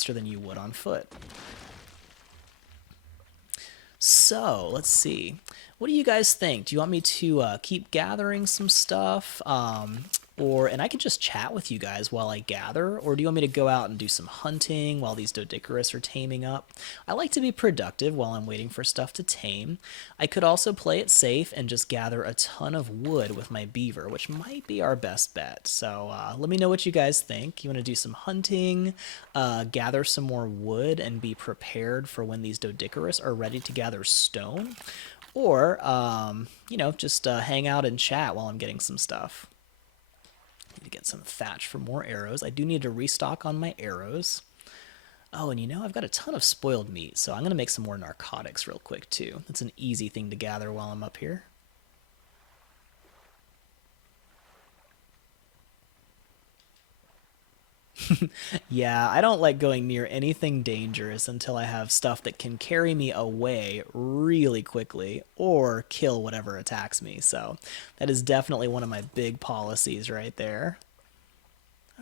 faster than you would on foot. So, let's see. What do you guys think? Do you want me to keep gathering some stuff? And I can just chat with you guys while I gather? Or do you want me to go out and do some hunting while these Doedicurus are taming up? I like to be productive while I'm waiting for stuff to tame. I could also play it safe and just gather a ton of wood with my beaver, which might be our best bet. So let me know what you guys think. You want to do some hunting, gather some more wood, and be prepared for when these Doedicurus are ready to gather stone? Or, just hang out and chat while I'm getting some stuff. Need to get some thatch for more arrows. I do need to restock on my arrows. Oh, and I've got a ton of spoiled meat, so I'm going to make some more narcotics real quick, too. That's an easy thing to gather while I'm up here. Yeah, I don't like going near anything dangerous until I have stuff that can carry me away really quickly or kill whatever attacks me. So that is definitely one of my big policies right there.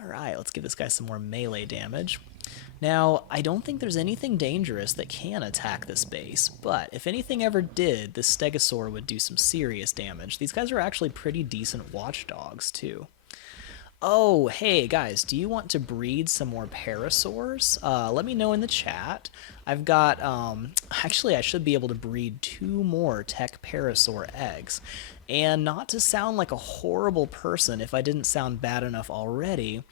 All right, let's give this guy some more melee damage. Now, I don't think there's anything dangerous that can attack this base, but if anything ever did, this stegosaur would do some serious damage. These guys are actually pretty decent watchdogs, too. Oh, hey guys, do you want to breed some more parasaurs? Let me know in the chat. I've got, actually I should be able to breed 2 more Tek Parasaur eggs. And not to sound like a horrible person if I didn't sound bad enough already,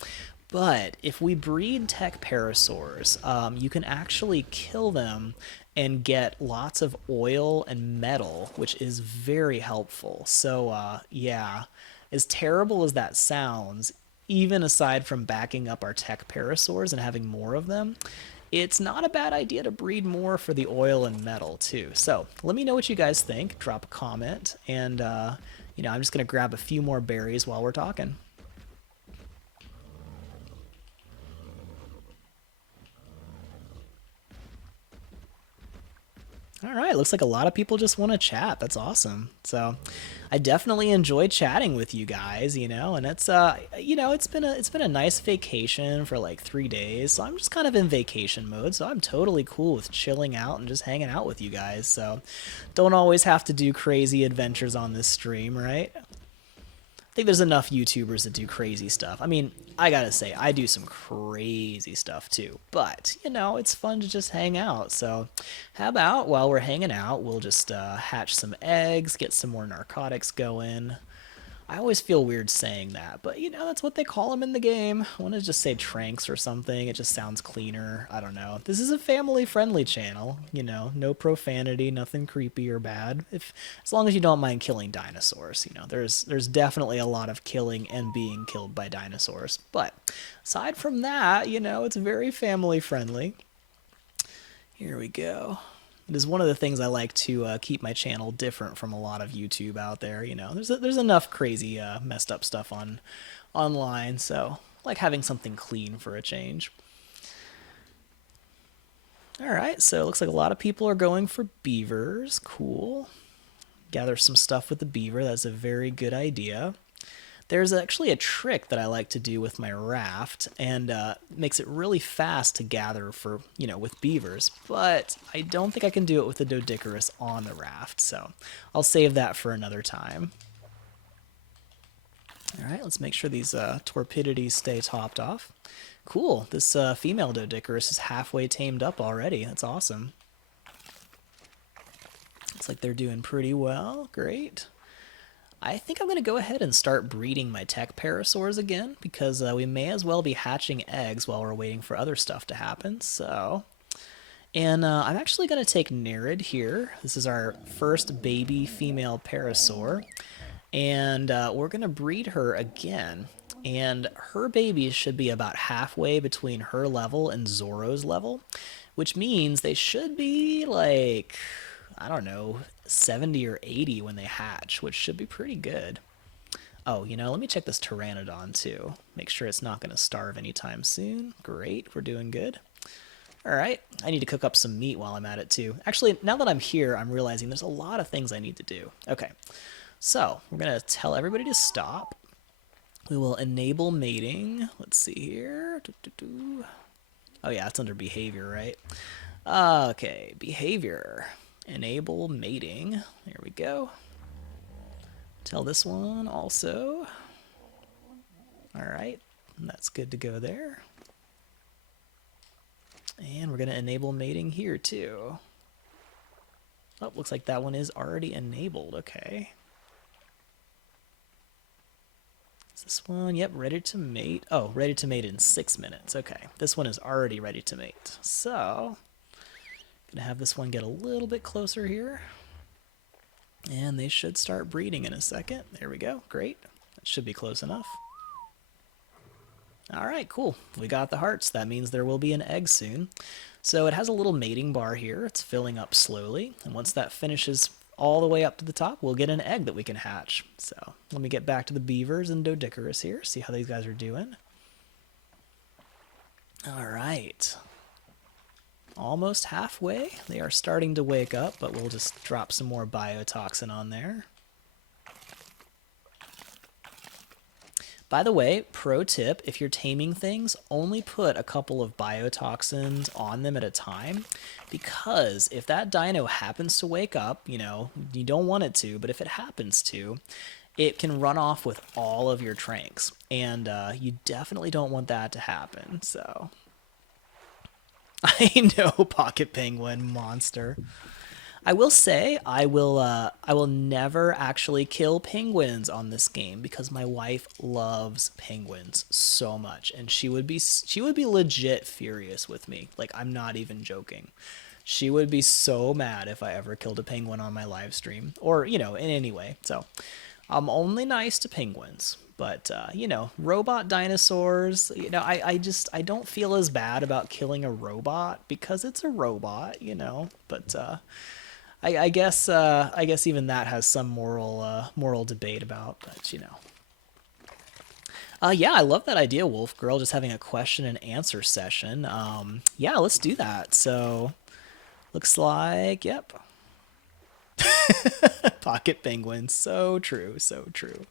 but if we breed Tek Parasaurs, you can actually kill them and get lots of oil and metal, which is very helpful. So, yeah, as terrible as that sounds, even aside from backing up our Tek Parasaurs and having more of them, it's not a bad idea to breed more for the oil and metal, too. So let me know what you guys think. Drop a comment, and, I'm just going to grab a few more berries while we're talking. All right, looks like a lot of people just want to chat. That's awesome. So, I definitely enjoy chatting with you guys, and it's been a nice vacation for like 3 days. So I'm just kind of in vacation mode. So I'm totally cool with chilling out and just hanging out with you guys. So, don't always have to do crazy adventures on this stream, right? Think there's enough YouTubers that do crazy stuff. I mean, I gotta say, I do some crazy stuff too. But, it's fun to just hang out. So, how about while we're hanging out, we'll just hatch some eggs, get some more narcotics going. I always feel weird saying that, but that's what they call them in the game. I want to just say tranks or something. It just sounds cleaner. I don't know. This is a family-friendly channel. No profanity, nothing creepy or bad. As long as you don't mind killing dinosaurs. There's definitely a lot of killing and being killed by dinosaurs. But aside from that, it's very family-friendly. Here we go. It is one of the things I like to keep my channel different from a lot of YouTube out there. There's enough crazy messed up stuff online, so I like having something clean for a change. All right, so it looks like a lot of people are going for beavers. Cool. Gather some stuff with the beaver. That's a very good idea. There's actually a trick that I like to do with my raft, and makes it really fast to gather for, with beavers, but I don't think I can do it with the Doedicurus on the raft, so I'll save that for another time. All right, let's make sure these torpidities stay topped off. Cool, this female Doedicurus is halfway tamed up already. That's awesome. Looks like they're doing pretty well. Great. I think I'm going to go ahead and start breeding my Tek Parasaurs again, because we may as well be hatching eggs while we're waiting for other stuff to happen. And I'm actually going to take Nerid here. This is our first baby female Parasaur, and we're going to breed her again. And her babies should be about halfway between her level and Zoro's level, which means they should be like, I don't know, 70 or 80 when they hatch, which should be pretty good. Oh, let me check this Pteranodon too. Make sure it's not going to starve anytime soon. Great, we're doing good. All right, I need to cook up some meat while I'm at it too. Actually, now that I'm here, I'm realizing there's a lot of things I need to do. Okay, so we're going to tell everybody to stop. We will enable mating. Let's see here. Oh yeah, it's under behavior, right? Okay, behavior. Enable mating. There we go. Tell this one also. All right, that's good to go there. And we're going to enable mating here too. Oh, looks like that one is already enabled. Okay. Is this one? Yep, ready to mate. Oh, ready to mate in 6 minutes. Okay, this one is already ready to mate. So, gonna have this one get a little bit closer here. And they should start breeding in a second. There we go. Great. That should be close enough. All right, cool. We got the hearts. That means there will be an egg soon. So it has a little mating bar here. It's filling up slowly. And once that finishes all the way up to the top, we'll get an egg that we can hatch. So let me get back to the beavers and Doedicurus here, see how these guys are doing. All right. Almost halfway. They are starting to wake up, but we'll just drop some more biotoxin on there. By the way, pro tip, if you're taming things, only put a couple of biotoxins on them at a time, because if that dino happens to wake up, you know, you don't want it to, but if it happens to, it can run off with all of your tranks, and you definitely don't want that to happen, so... I know, Pocket Penguin monster. I will say I will never actually kill penguins on this game because my wife loves penguins so much, and she would be legit furious with me. Like, I'm not even joking. She would be so mad if I ever killed a penguin on my live stream, or you know, in any way. So I'm only nice to penguins, but you know, robot dinosaurs. You know, I don't feel as bad about killing a robot because it's a robot. You know, but. I guess even that has some moral debate about, but you know. Yeah, I love that idea, Wolf Girl, just having a question and answer session. Yeah, let's do that. So, looks like, yep. Pocket penguins, so true, so true.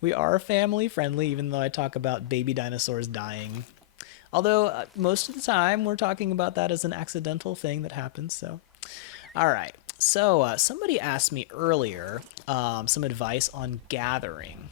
We are family friendly, even though I talk about baby dinosaurs dying. Although, most of the time, we're talking about that as an accidental thing that happens, so. All right. So somebody asked me earlier some advice on gathering.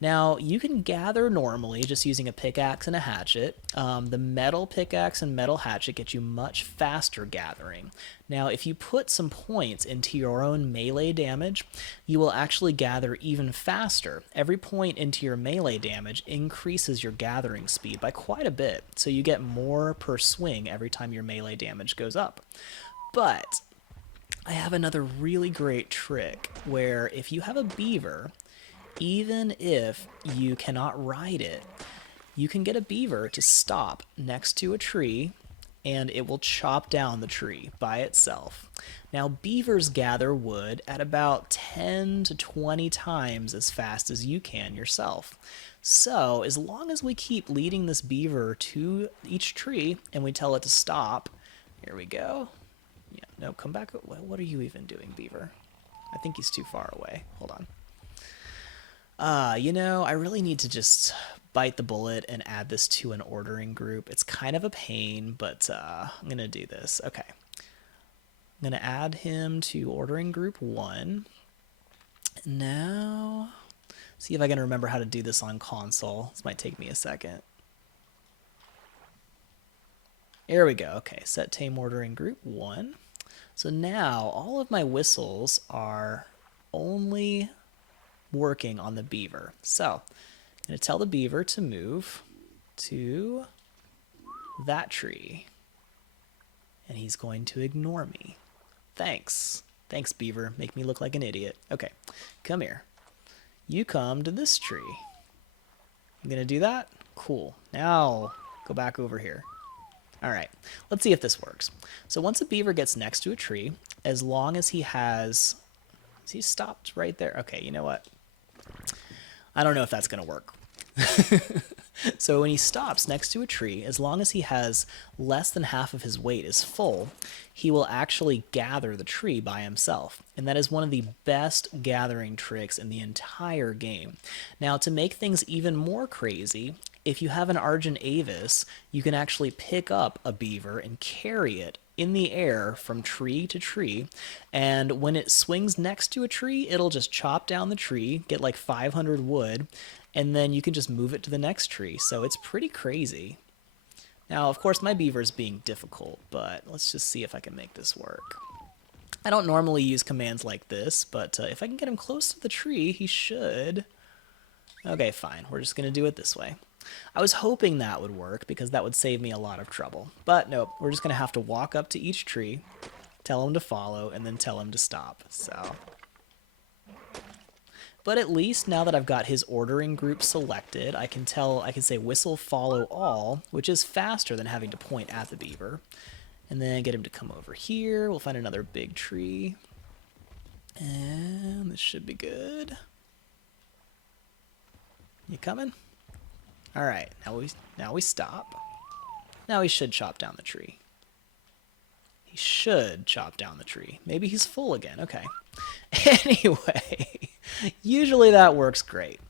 Now, you can gather normally just using a pickaxe and a hatchet. The metal pickaxe and metal hatchet get you much faster gathering. Now, if you put some points into your own melee damage, you will actually gather even faster. Every point into your melee damage increases your gathering speed by quite a bit, so you get more per swing every time your melee damage goes up. But I have another really great trick where if you have a beaver, even if you cannot ride it, you can get a beaver to stop next to a tree and it will chop down the tree by itself. Now, beavers gather wood at about 10 to 20 times as fast as you can yourself. So, as long as we keep leading this beaver to each tree and we tell it to stop, here we go. Yeah, no, come back. What are you even doing, beaver? I think he's too far away. Hold on. You know, I really need to just bite the bullet and add this to an ordering group. It's kind of a pain, but I'm going to do this. Okay. I'm going to add him to ordering group 1. Now, see if I can remember how to do this on console. This might take me a second. Here we go. Okay, set tame ordering group 1. So now all of my whistles are only working on the beaver. So I'm going to tell the beaver to move to that tree. And he's going to ignore me. Thanks. Thanks, beaver. Make me look like an idiot. Okay, come here. You come to this tree. I'm going to do that? Cool. Now go back over here. All right, let's see if this works. So once a beaver gets next to a tree, as long as he has... Is he stopped right there? Okay, you know what? I don't know if that's going to work. So when he stops next to a tree, as long as he has less than half of his weight is full, he will actually gather the tree by himself. And that is one of the best gathering tricks in the entire game. Now, to make things even more crazy, if you have an Argent Avis, you can actually pick up a beaver and carry it in the air from tree to tree. And when it swings next to a tree, it'll just chop down the tree, get like 500 wood, and then you can just move it to the next tree. So it's pretty crazy. Now, of course, my beaver's being difficult, but let's just see if I can make this work. I don't normally use commands like this, but if I can get him close to the tree, he should. Okay, fine. We're just going to do it this way. I was hoping that would work because that would save me a lot of trouble. But nope, we're just going to have to walk up to each tree, tell him to follow, and then tell him to stop. So, but at least now that I've got his ordering group selected, I can say whistle follow all, which is faster than having to point at the beaver. And then get him to come over here. We'll find another big tree. And this should be good. You coming? All right, now we stop. Now he should chop down the tree. He should chop down the tree. Maybe he's full again. Okay. Anyway, usually that works great.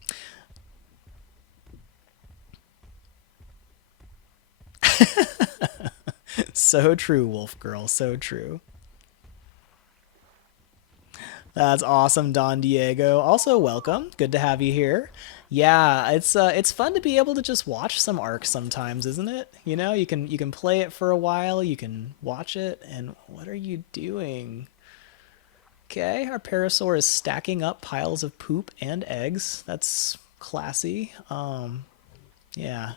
So true, Wolf Girl, so true. That's awesome, Don Diego. Also, welcome. Good to have you here. Yeah, it's fun to be able to just watch some Ark sometimes, isn't it? You know, you can play it for a while, you can watch it, and what are you doing? Okay, our Parasaur is stacking up piles of poop and eggs. That's classy. Yeah.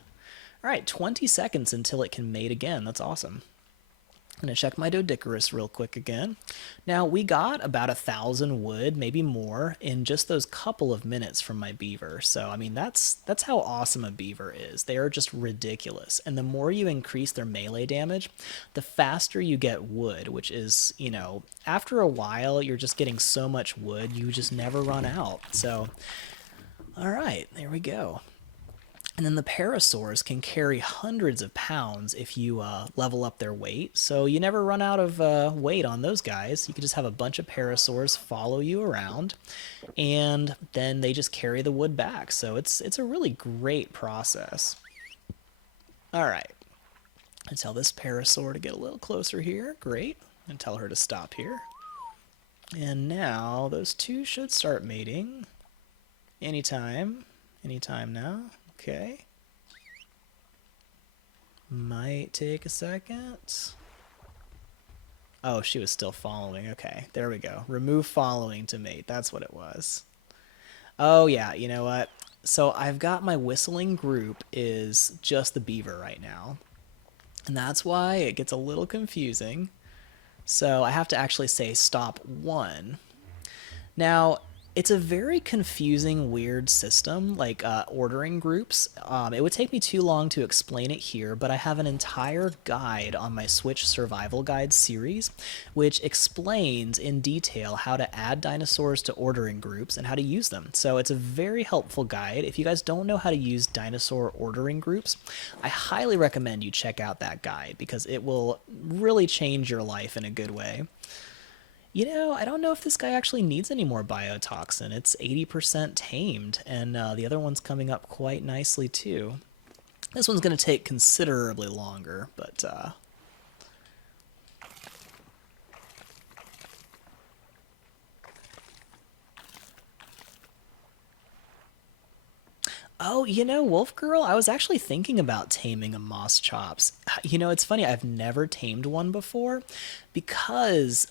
All right, 20 seconds until it can mate again. That's awesome. I'm going to check my Doedicurus real quick again. Now, we got about 1,000 wood, maybe more, in just those couple of minutes from my beaver. So, I mean, that's how awesome a beaver is. They are just ridiculous. And the more you increase their melee damage, the faster you get wood, which is, you know, after a while, you're just getting so much wood, you just never run out. So, all right, there we go. And then the Parasaurs can carry hundreds of pounds if you level up their weight. So you never run out of weight on those guys. You can just have a bunch of Parasaurs follow you around, and then they just carry the wood back. So it's a really great process. All right. I tell this Parasaur to get a little closer here. Great. And tell her to stop here. And now those two should start mating. Anytime. Anytime now. Okay. Might take a second. Oh, she was still following. Okay, there we go. Remove following to mate. That's what it was. Oh, yeah, you know what? So I've got my whistling group is just the beaver right now. And that's why it gets a little confusing. So I have to actually say stop one. Now, it's a very confusing, weird system, like ordering groups. It would take me too long to explain it here, but I have an entire guide on my Switch Survival Guide series, which explains in detail how to add dinosaurs to ordering groups and how to use them. So it's a very helpful guide. If you guys don't know how to use dinosaur ordering groups, I highly recommend you check out that guide because it will really change your life in a good way. You know, I don't know if this guy actually needs any more biotoxin. It's 80% tamed, and the other one's coming up quite nicely, too. This one's going to take considerably longer, but oh, you know, Wolf Girl, I was actually thinking about taming a Moschops. You know, it's funny, I've never tamed one before because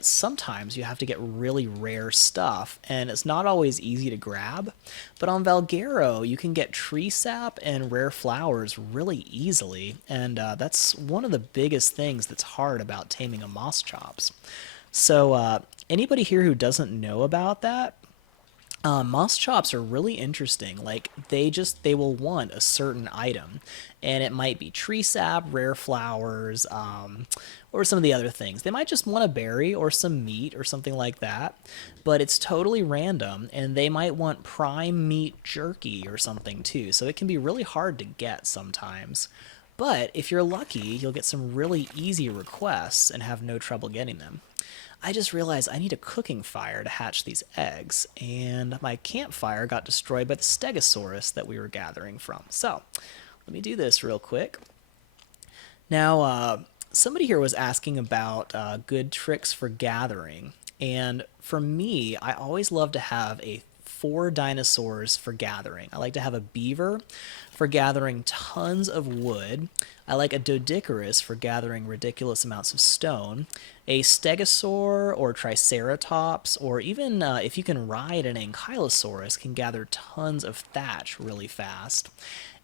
sometimes you have to get really rare stuff, and it's not always easy to grab. But on Valguero, you can get tree sap and rare flowers really easily, and that's one of the biggest things that's hard about taming a Moschops. So, anybody here who doesn't know about that, Moschops are really interesting. Like they will want a certain item, and it might be tree sap, rare flowers, or some of the other things. They might just want a berry or some meat or something like that, but it's totally random, and they might want prime meat jerky or something too. So it can be really hard to get sometimes. But if you're lucky, you'll get some really easy requests and have no trouble getting them. I just realized I need a cooking fire to hatch these eggs, and my campfire got destroyed by the Stegosaurus that we were gathering from. So, let me do this real quick. Now, somebody here was asking about good tricks for gathering, and for me, I always love to have a 4 dinosaurs for gathering. I like to have a beaver for gathering tons of wood. I like a Doedicurus for gathering ridiculous amounts of stone. A Stegosaur or Triceratops, or even if you can ride an Ankylosaurus, can gather tons of thatch really fast.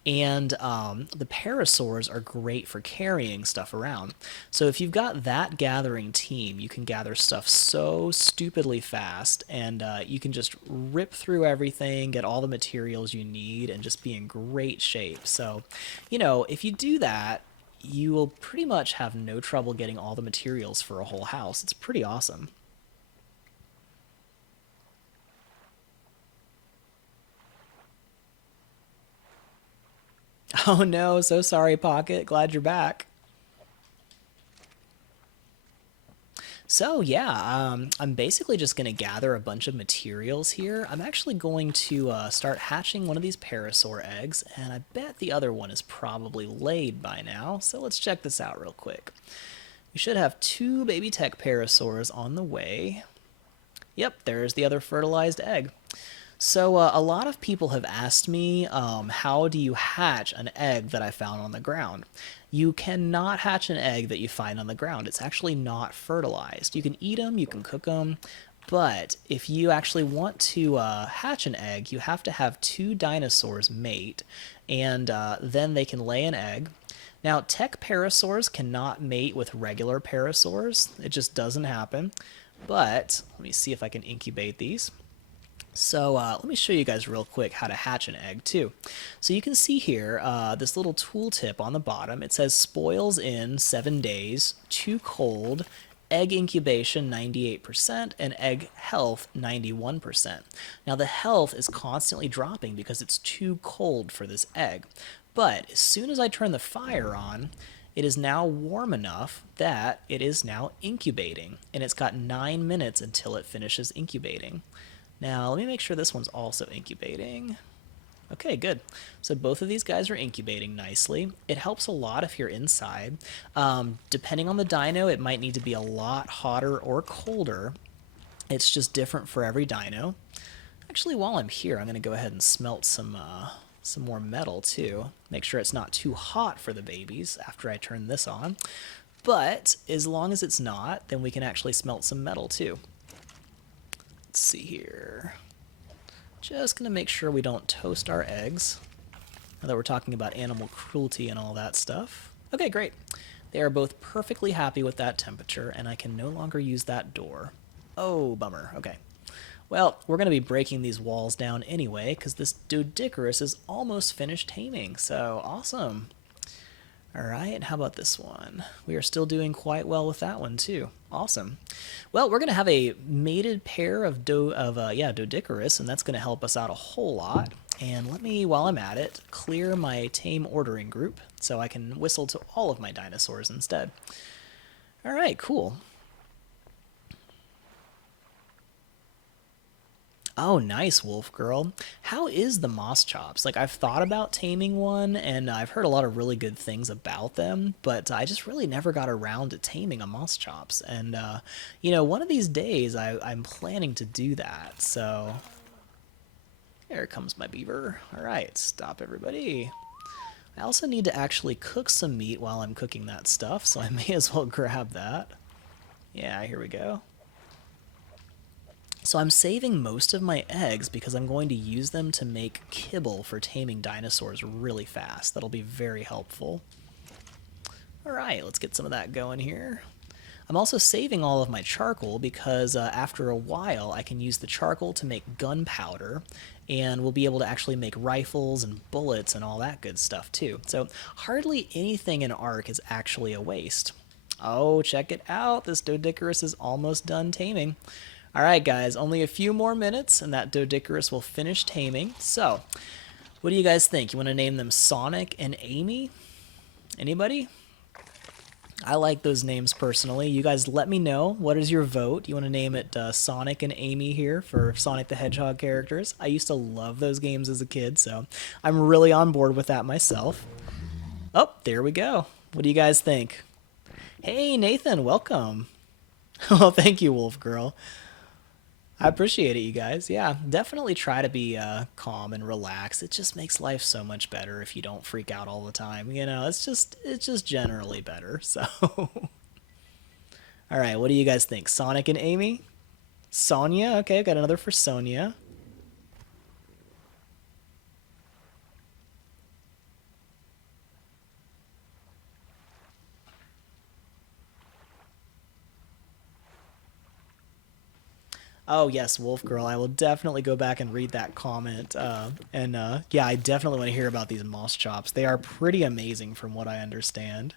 And the parasaurs are great for carrying stuff around. So if you've got that gathering team, you can gather stuff so stupidly fast, and you can just rip through everything, get all the materials you need, and just be in great shape. So, if you do that, you will pretty much have no trouble getting all the materials for a whole house. It's pretty awesome. Oh no, so sorry, Pocket. Glad you're back. So yeah, I'm basically just going to gather a bunch of materials here. I'm actually going to start hatching one of these parasaur eggs, and I bet the other one is probably laid by now. So let's check this out real quick. We should have 2 baby Tek Parasaurs on the way. Yep, there's the other fertilized egg. So a lot of people have asked me, how do you hatch an egg that I found on the ground? You cannot hatch an egg that you find on the ground. It's actually not fertilized. You can eat them, you can cook them, but if you actually want to hatch an egg, you have to have 2 dinosaurs mate, and then they can lay an egg. Now, Tek Parasaurs cannot mate with regular parasaurs. It just doesn't happen. But let me see if I can incubate these. So let me show you guys real quick how to hatch an egg too. So you can see here this little tooltip on the bottom. It says spoils in 7 days, too cold, egg incubation 98%, and egg health 91%. Now the health is constantly dropping because it's too cold for this egg. But as soon as I turn the fire on, it is now warm enough that it is now incubating, and it's got 9 minutes until it finishes incubating. Now, let me make sure this one's also incubating. Okay, good. So both of these guys are incubating nicely. It helps a lot if you're inside. Depending on the dino, it might need to be a lot hotter or colder. It's just different for every dino. Actually, while I'm here, I'm going to go ahead and smelt some more metal too. Make sure it's not too hot for the babies after I turn this on. But as long as it's not, then we can actually smelt some metal too. Let's see here. Just going to make sure we don't toast our eggs. Now that we're talking about animal cruelty and all that stuff. Okay, great. They are both perfectly happy with that temperature, and I can no longer use that door. Oh, bummer. Okay. Well, we're going to be breaking these walls down anyway, because this Doedicurus is almost finished taming, so awesome. Alright, how about this one? We are still doing quite well with that one too. Awesome. Well, we're going to have a mated pair of Doedicurus, and that's going to help us out a whole lot. And let me, while I'm at it, clear my tame ordering group so I can whistle to all of my dinosaurs instead. Alright, cool. Oh, nice, Wolf Girl. How is the Moschops? Like, I've thought about taming one, and I've heard a lot of really good things about them, but I just really never got around to taming a Moschops. And, one of these days, I'm planning to do that, so... There comes my beaver. Alright, stop everybody. I also need to actually cook some meat while I'm cooking that stuff, so I may as well grab that. Yeah, here we go. So I'm saving most of my eggs because I'm going to use them to make kibble for taming dinosaurs really fast. That'll be very helpful. Alright, let's get some of that going here. I'm also saving all of my charcoal because after a while I can use the charcoal to make gunpowder, and we'll be able to actually make rifles and bullets and all that good stuff too. So hardly anything in Ark is actually a waste. Oh, check it out! This Doedicurus is almost done taming. Alright guys, only a few more minutes and that Doedicurus will finish taming. So, what do you guys think? You want to name them Sonic and Amy? Anybody? I like those names personally. You guys let me know. What is your vote? You want to name it Sonic and Amy here for Sonic the Hedgehog characters? I used to love those games as a kid, so I'm really on board with that myself. Oh, there we go. What do you guys think? Hey, Nathan, welcome. Oh, thank you, Wolf Girl. I appreciate it, you guys. Yeah, definitely try to be calm and relaxed. It just makes life so much better if you don't freak out all the time. You know, it's just generally better. So, all right, what do you guys think? Sonic and Amy? Sonia? Okay, got another for Sonia. Oh yes, Wolf Girl. I will definitely go back and read that comment. And yeah, I definitely want to hear about these Moschops. They are pretty amazing, from what I understand.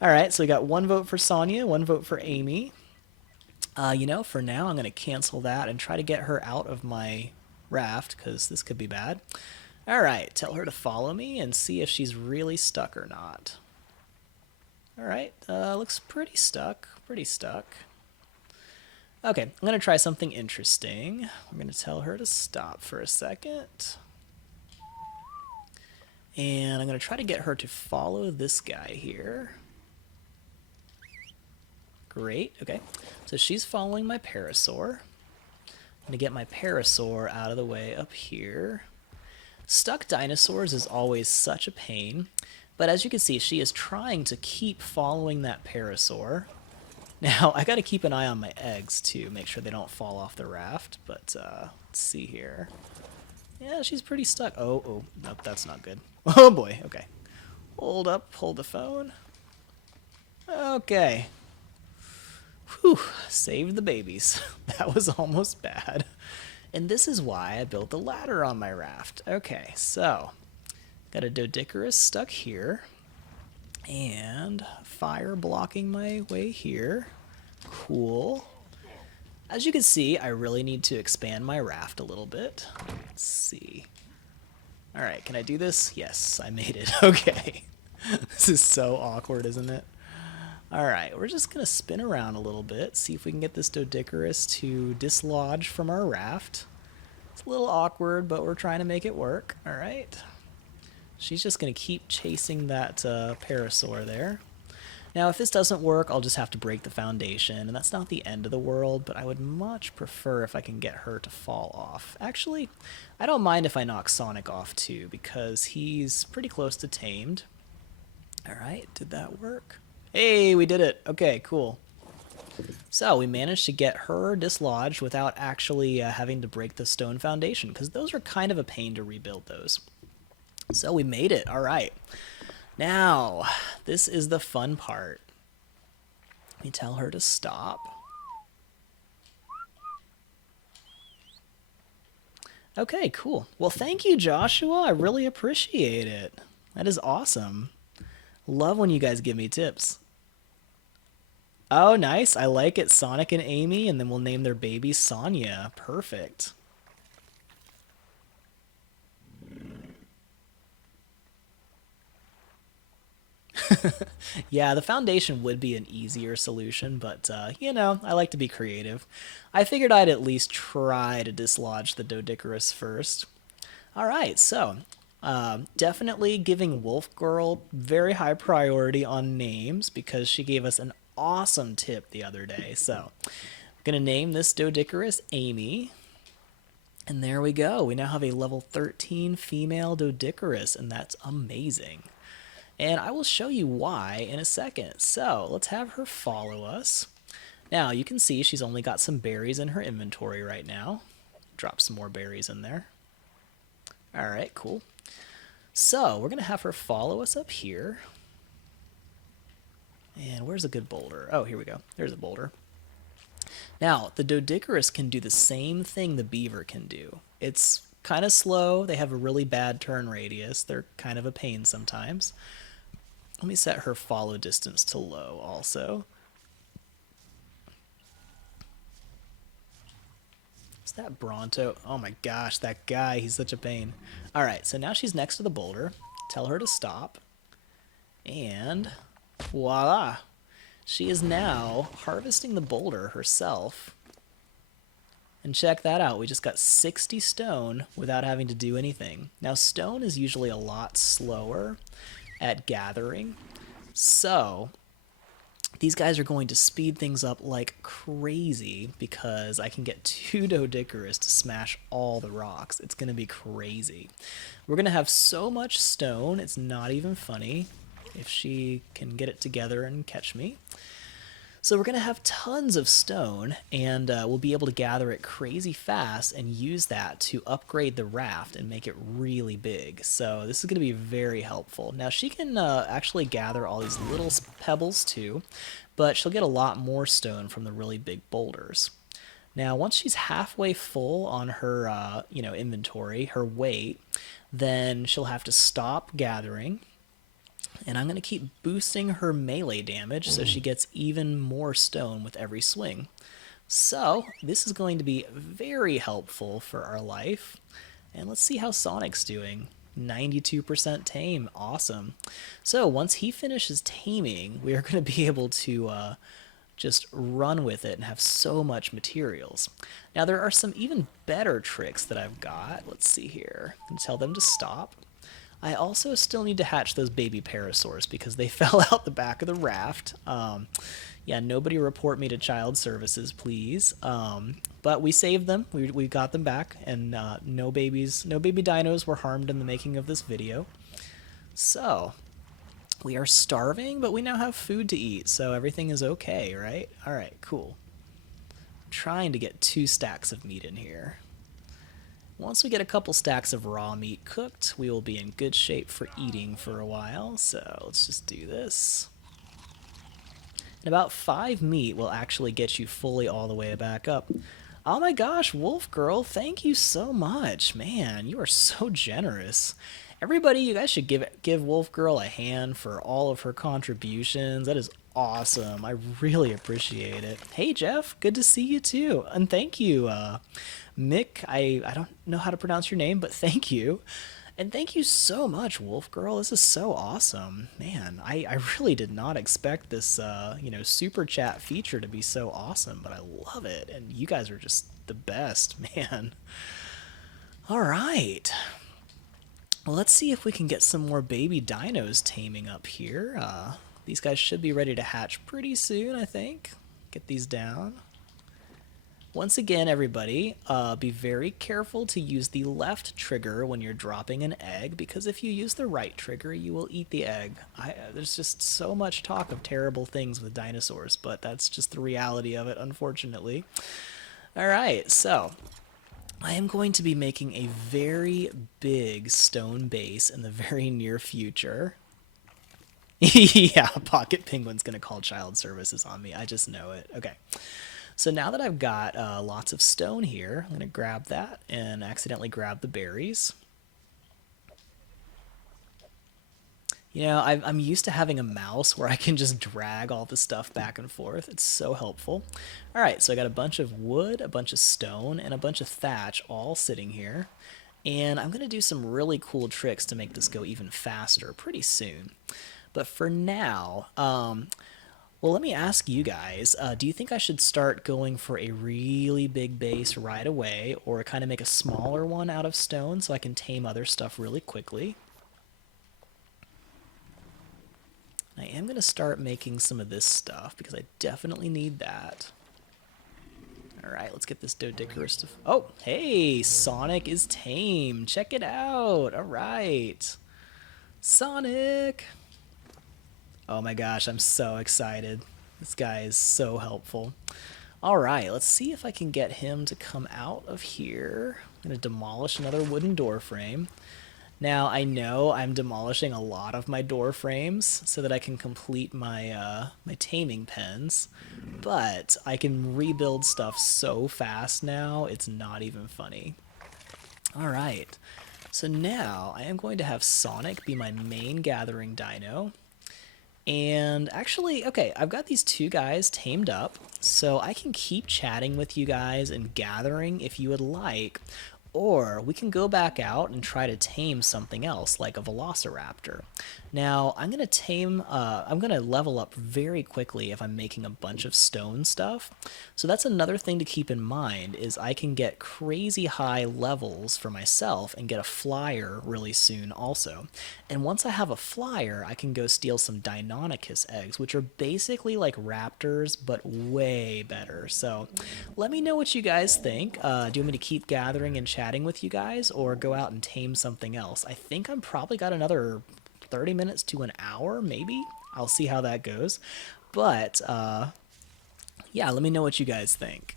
All right, so we got one vote for Sonia, one vote for Amy. You know, for now, I'm going to cancel that and try to get her out of my raft because this could be bad. All right, tell her to follow me and see if she's really stuck or not. All right, looks pretty stuck, pretty stuck. Okay, I'm going to try something interesting. I'm going to tell her to stop for a second. And I'm going to try to get her to follow this guy here. Great, okay. So she's following my Parasaur. I'm going to get my Parasaur out of the way up here. Stuck dinosaurs is always such a pain, but as you can see, she is trying to keep following that Parasaur. Now, I got to keep an eye on my eggs, too, make sure they don't fall off the raft, but let's see here. Yeah, she's pretty stuck. Oh, nope, that's not good. Oh, boy, okay. Hold up, hold the phone. Okay. Whew, saved the babies. That was almost bad. And this is why I built the ladder on my raft. Okay, so got a Doedicurus stuck here. And fire blocking my way here. Cool. As you can see, I really need to expand my raft a little bit. Let's see. Alright, can I do this? Yes, I made it. Okay. This is so awkward, isn't it? Alright, we're just going to spin around a little bit, see if we can get this Doedicurus to dislodge from our raft. It's a little awkward, but we're trying to make it work. Alright. She's just going to keep chasing that Parasaur there. Now, if this doesn't work, I'll just have to break the foundation, and that's not the end of the world, but I would much prefer if I can get her to fall off. Actually, I don't mind if I knock Sonic off too, because he's pretty close to tamed. Alright, did that work? Hey, we did it! Okay, cool. So, we managed to get her dislodged without actually having to break the stone foundation, because those are kind of a pain to rebuild those. So we made it. All right. Now, this is the fun part. Let me tell her to stop. Okay, cool. Well, thank you, Joshua. I really appreciate it. That is awesome. Love when you guys give me tips. Oh, nice. I like it. Sonic and Amy, and then we'll name their baby Sonia. Perfect. Yeah, the foundation would be an easier solution, but, you know, I like to be creative. I figured I'd at least try to dislodge the Doedicurus first. Alright, so, definitely giving Wolf Girl very high priority on names, because she gave us an awesome tip the other day. So, I'm going to name this Doedicurus Amy. And there we go. We now have a level 13 female Doedicurus, and that's amazing. And I will show you why in a second. So let's have her follow us. Now you can see she's only got some berries in her inventory right now. Drop some more berries in there. Alright, cool. So we're going to have her follow us up here. And where's a good boulder? Oh, here we go. There's a boulder. Now, the Doedicurus can do the same thing the beaver can do. It's kind of slow. They have a really bad turn radius. They're kind of a pain sometimes. Let me set her follow distance to low also. Is that Bronto? Oh my gosh, that guy, he's such a pain. Alright, so now she's next to the boulder. Tell her to stop. And Voila! She is now harvesting the boulder herself. And check that out, we just got 60 stone without having to do anything. Now, stone is usually a lot slower at gathering, so these guys are going to speed things up like crazy because I can get 2 Doedicurus to smash all the rocks. It's going to be crazy. We're going to have so much stone, it's not even funny if she can get it together and catch me. So we're going to have tons of stone, and we'll be able to gather it crazy fast and use that to upgrade the raft and make it really big. So this is going to be very helpful. Now she can actually gather all these little pebbles too, but she'll get a lot more stone from the really big boulders. Now once she's halfway full on her inventory, her weight, then she'll have to stop gathering. And I'm going to keep boosting her melee damage so she gets even more stone with every swing. So this is going to be very helpful for our life. And let's see how Sonic's doing. 92% tame, awesome. So once he finishes taming, we are going to be able to just run with it and have so much materials. Now there are some even better tricks that I've got. Let's see here. I can tell them to stop. I also still need to hatch those baby parasaurs because they fell out the back of the raft. Yeah, nobody report me to child services, please. But we saved them. We got them back, and no baby dinos were harmed in the making of this video. So we are starving, but we now have food to eat, so everything is okay, right? All right, cool. I'm trying to get 2 stacks of meat in here. Once we get a couple stacks of raw meat cooked, we will be in good shape for eating for a while, so let's just do this. And about 5 meat will actually get you fully all the way back up. Oh my gosh, Wolf Girl, thank you so much. Man, you are so generous. Everybody, you guys should give Wolf Girl a hand for all of her contributions. That is awesome. I really appreciate it. Hey, Jeff, good to see you too. And thank you, Mick. I don't know how to pronounce your name, but thank you. And thank you so much, Wolf Girl. This is so awesome. Man, I really did not expect this, super chat feature to be so awesome, but I love it. And you guys are just the best, man. All right. Well, let's see if we can get some more baby dinos taming up here. These guys should be ready to hatch pretty soon, I think. Get these down. Once again, everybody, be very careful to use the left trigger when you're dropping an egg, because if you use the right trigger, you will eat the egg. There's just so much talk of terrible things with dinosaurs, but that's just the reality of it, unfortunately. All right, so I am going to be making a very big stone base in the very near future. Yeah, Pocket Penguin's going to call child services on me. I just know it. Okay. So now that I've got lots of stone here, I'm going to grab that and accidentally grab the berries. You know, I'm used to having a mouse where I can just drag all the stuff back and forth. It's so helpful. All right, so I got a bunch of wood, a bunch of stone, and a bunch of thatch all sitting here. And I'm going to do some really cool tricks to make this go even faster pretty soon. But for now, well, let me ask you guys, do you think I should start going for a really big base right away, or kind of make a smaller one out of stone so I can tame other stuff really quickly? I am going to start making some of this stuff because I definitely need that. Alright, let's get this Doedicurus to... Oh, hey! Sonic is tame! Check it out! Alright! Sonic! Oh my gosh, I'm so excited. This guy is so helpful. Alright, let's see if I can get him to come out of here. I'm going to demolish another wooden door frame. Now, I know I'm demolishing a lot of my door frames so that I can complete my my taming pens, but I can rebuild stuff so fast now, it's not even funny. Alright, so now I am going to have Sonic be my main gathering dino. And actually, okay, I've got these 2 guys tamed up, so I can keep chatting with you guys and gathering if you would like, or we can go back out and try to tame something else, like a velociraptor. Now, I'm gonna level up very quickly if I'm making a bunch of stone stuff. So that's another thing to keep in mind is I can get crazy high levels for myself and get a flyer really soon also. And once I have a flyer, I can go steal some Deinonychus eggs, which are basically like raptors, but way better. So let me know what you guys think. Do you want me to keep gathering and chatting with you guys or go out and tame something else? I think I'm probably got another 30 minutes to an hour, maybe. I'll see how that goes. But yeah, let me know what you guys think.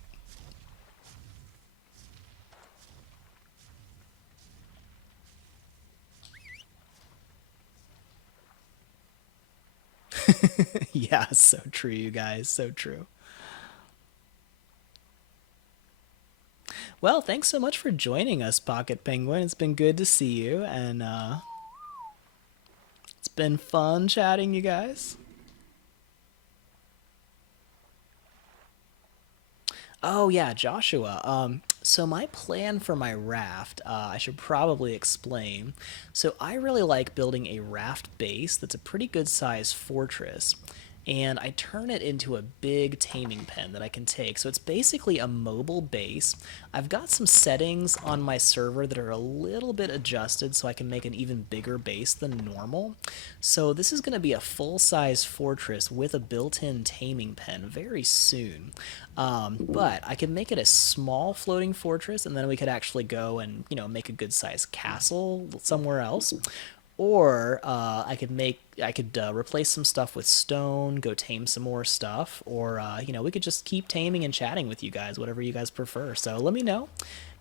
Yeah, so true, you guys. So true. Well, thanks so much for joining us, Pocket Penguin. It's been good to see you, and it's been fun chatting, you guys. Oh yeah, Joshua. So my plan for my raft, I should probably explain. So I really like building a raft base that's a pretty good sized fortress, and I turn it into a big taming pen that I can take. So it's basically a mobile base. I've got some settings on my server that are a little bit adjusted so I can make an even bigger base than normal. So this is going to be a full-size fortress with a built-in taming pen very soon. But I could make it a small floating fortress, and then we could actually go and make a good-sized castle somewhere else. Or I could replace some stuff with stone, go tame some more stuff, or we could just keep taming and chatting with you guys, whatever you guys prefer. So let me know,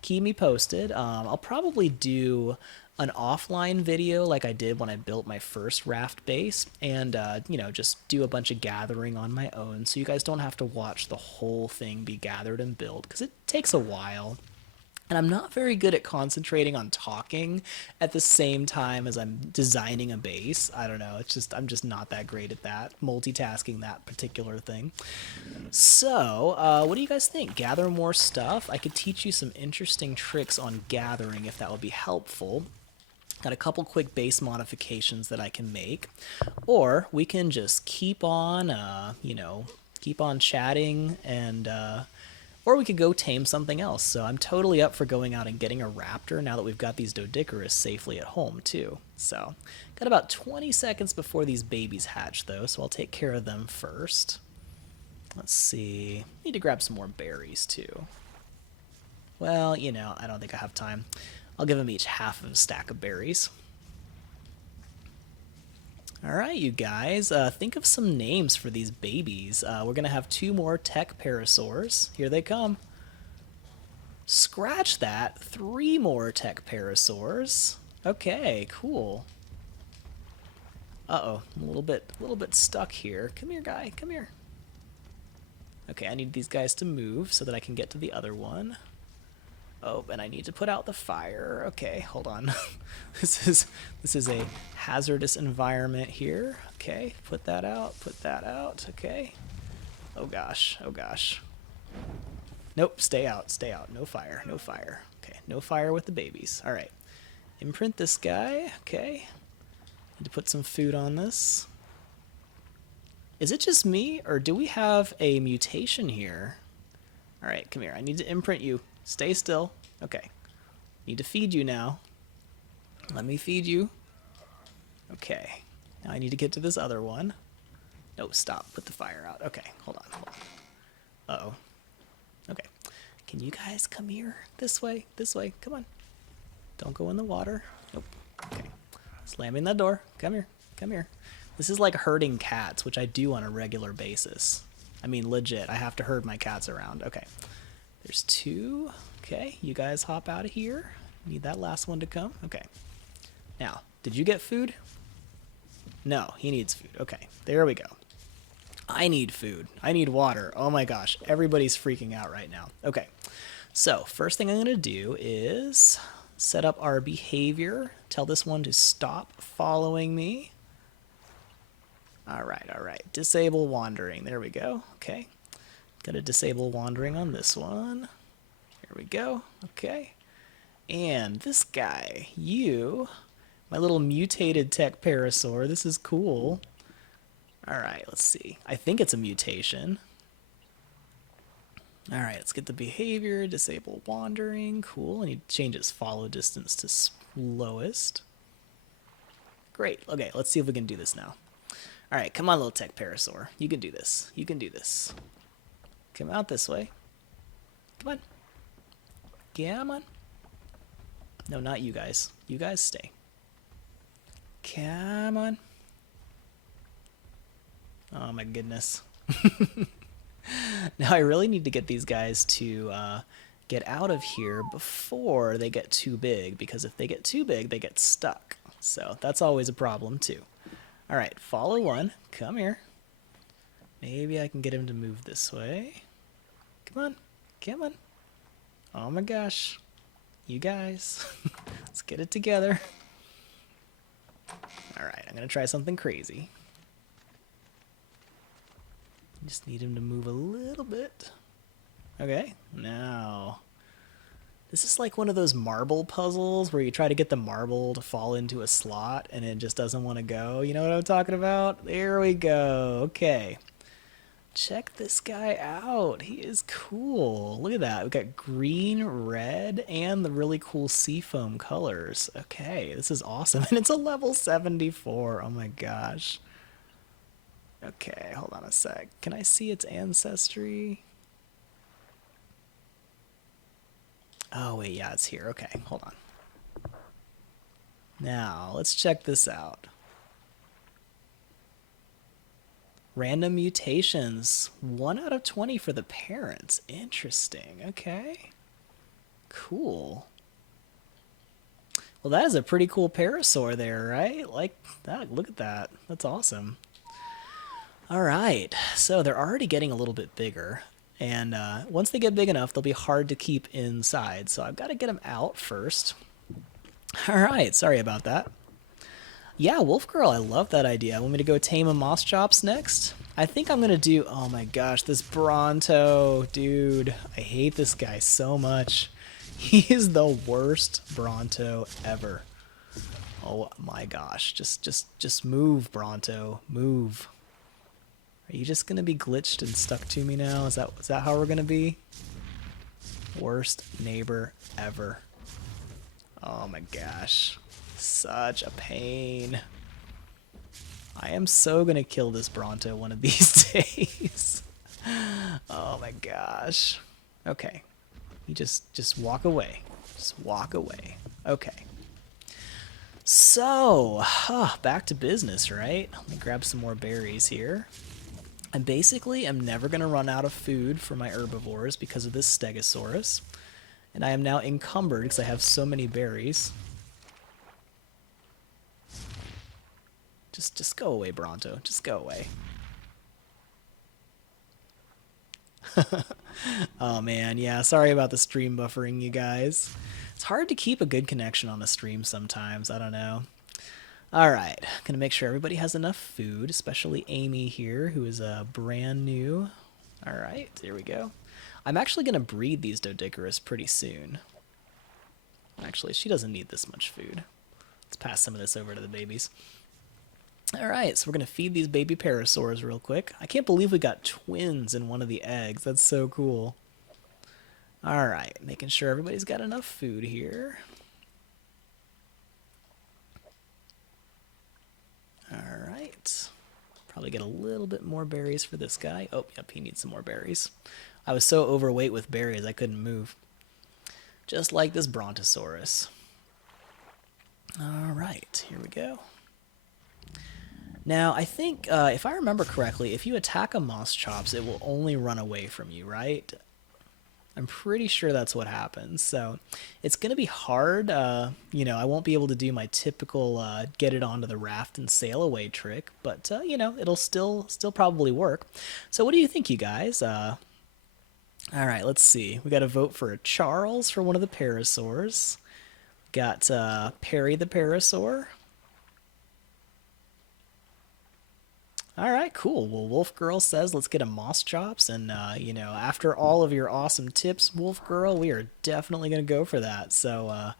keep me posted. I'll probably do an offline video like I did when I built my first raft base, and just do a bunch of gathering on my own, so you guys don't have to watch the whole thing be gathered and built because it takes a while. And I'm not very good at concentrating on talking at the same time as I'm designing a base. I don't know. I'm just not that great at that, multitasking that particular thing. So, what do you guys think? Gather more stuff? I could teach you some interesting tricks on gathering if that would be helpful. Got a couple quick base modifications that I can make. Or we can just keep on chatting and or we could go tame something else. So I'm totally up for going out and getting a raptor now that we've got these Doedicurus safely at home, too. So, got about 20 seconds before these babies hatch, though, so I'll take care of them first. Let's see. Need to grab some more berries, too. Well, I don't think I have time. I'll give them each half of a stack of berries. Alright, you guys, think of some names for these babies. We're going to have two more Tek Parasaurs. Here they come. Scratch that, three more Tek Parasaurs. Okay, cool. Uh-oh, I'm a little bit stuck here. Come here, guy, come here. Okay, I need these guys to move so that I can get to the other one. Oh, and I need to put out the fire. Okay, hold on. This is a hazardous environment here. Okay, put that out, okay. Oh gosh, oh gosh. Nope, stay out, no fire, no fire. Okay, no fire with the babies. Alright, imprint this guy, okay. Need to put some food on this. Is it just me, or do we have a mutation here? Alright, come here, I need to imprint you. Stay still. Okay. Need to feed you now. Let me feed you. Okay. Now I need to get to this other one. No, stop. Put the fire out. Okay, hold on, hold on. Uh-oh. Okay. Can you guys come here? This way, come on. Don't go in the water. Nope. Okay. Slamming that door. Come here, come here. This is like herding cats, which I do on a regular basis. I mean, legit, I have to herd my cats around. Okay. There's two. Okay, you guys hop out of here. Need that last one to come. Okay. Now, did you get food? No, he needs food. Okay, there we go. I need food. I need water. Oh my gosh, everybody's freaking out right now. Okay, so first thing I'm going to do is set up our behavior. Tell this one to stop following me. All right. Disable wandering. There we go. Okay. Got to disable wandering on this one. Here we go. Okay. And this guy, you My little mutated Tek Parasaur. This is cool. Alright, let's see. I think it's a mutation. Alright, let's get the behavior. Disable wandering. Cool. I need to change its follow distance to slowest. Great. Okay, let's see if we can do this now. Alright, come on, little Tek Parasaur. You can do this. You can do this. Come out this way. Come on. Come on. No, not you guys. You guys stay. Come on. Oh my goodness. Now I really need to get these guys to get out of here before they get too big, because if they get too big, they get stuck. So that's always a problem too. Alright, follow one. Come here. Maybe I can get him to move this way. Come on. Come on. Oh my gosh. You guys. Let's get it together. Alright, I'm going to try something crazy. Just need him to move a little bit. Okay, now... This is like one of those marble puzzles where you try to get the marble to fall into a slot and it just doesn't want to go. You know what I'm talking about? There we go. Okay. Check this guy out. He is cool. Look at that. We've got green, red, and the really cool seafoam colors. Okay, this is awesome. And it's a level 74. Oh my gosh. Okay, hold on a sec. Can I see its ancestry? Oh, wait, yeah, it's here. Okay, hold on. Now, let's check this out. Random mutations. 1 out of 20 for the parents. Interesting. Okay. Cool. Well, that is a pretty cool parasaur there, right? Like that. Look at that. That's awesome. All right. So they're already getting a little bit bigger. And once they get big enough, they'll be hard to keep inside. So I've got to get them out first. All right. Sorry about that. Yeah, Wolf Girl, I love that idea. Want me to go tame a Moschops next? I think I'm going to do... Oh my gosh, this Bronto. Dude, I hate this guy so much. He is the worst Bronto ever. Oh my gosh. Just move, Bronto. Move. Are you just going to be glitched and stuck to me now? Is that how we're going to be? Worst neighbor ever. Oh my gosh. Such a pain. I am so gonna kill this Bronto one of these days. Oh my gosh. Okay. You just walk away. Just walk away. Okay. So, back to business, right? Let me grab some more berries here. I basically am never gonna run out of food for my herbivores because of this Stegosaurus. And I am now encumbered because I have so many berries. Just go away, Bronto. Just go away. Oh man, yeah, sorry about the stream buffering, you guys. It's hard to keep a good connection on a stream sometimes, I don't know. Alright, gonna make sure everybody has enough food, especially Amy here, who is brand new. Alright, here we go. I'm actually gonna breed these Doedicurus pretty soon. Actually, she doesn't need this much food. Let's pass some of this over to the babies. Alright, so we're going to feed these baby parasaurs real quick. I can't believe we got twins in one of the eggs. That's so cool. Alright, making sure everybody's got enough food here. Alright. Probably get a little bit more berries for this guy. Oh, yep, he needs some more berries. I was so overweight with berries I couldn't move. Just like this Brontosaurus. Alright, here we go. Now, I think, if I remember correctly, if you attack a Moschops, it will only run away from you, right? I'm pretty sure that's what happens. So it's going to be hard. You know, I won't be able to do my typical get it onto the raft and sail away trick, but, you know, it'll still probably work. So what do you think, you guys? All right, let's see. We got to vote for a Charles for one of the Parasaurs. Got Perry the Parasaur. All right, cool. Well, Wolf Girl says let's get a Moschops, and after all of your awesome tips, Wolf Girl, we are definitely gonna go for that. So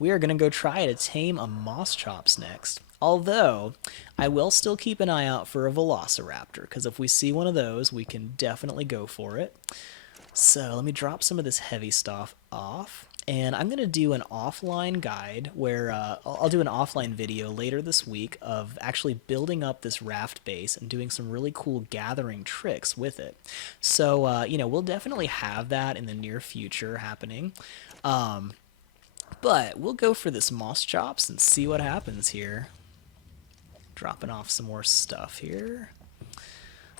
we are gonna go try to tame a Moschops next. Although I will still keep an eye out for a Velociraptor, because if we see one of those, we can definitely go for it. So let me drop some of this heavy stuff off. And I'm going to do an offline guide where I'll do an offline video later this week of actually building up this raft base and doing some really cool gathering tricks with it. So, we'll definitely have that in the near future happening. But we'll go for this Moschops and see what happens here. Dropping off some more stuff here.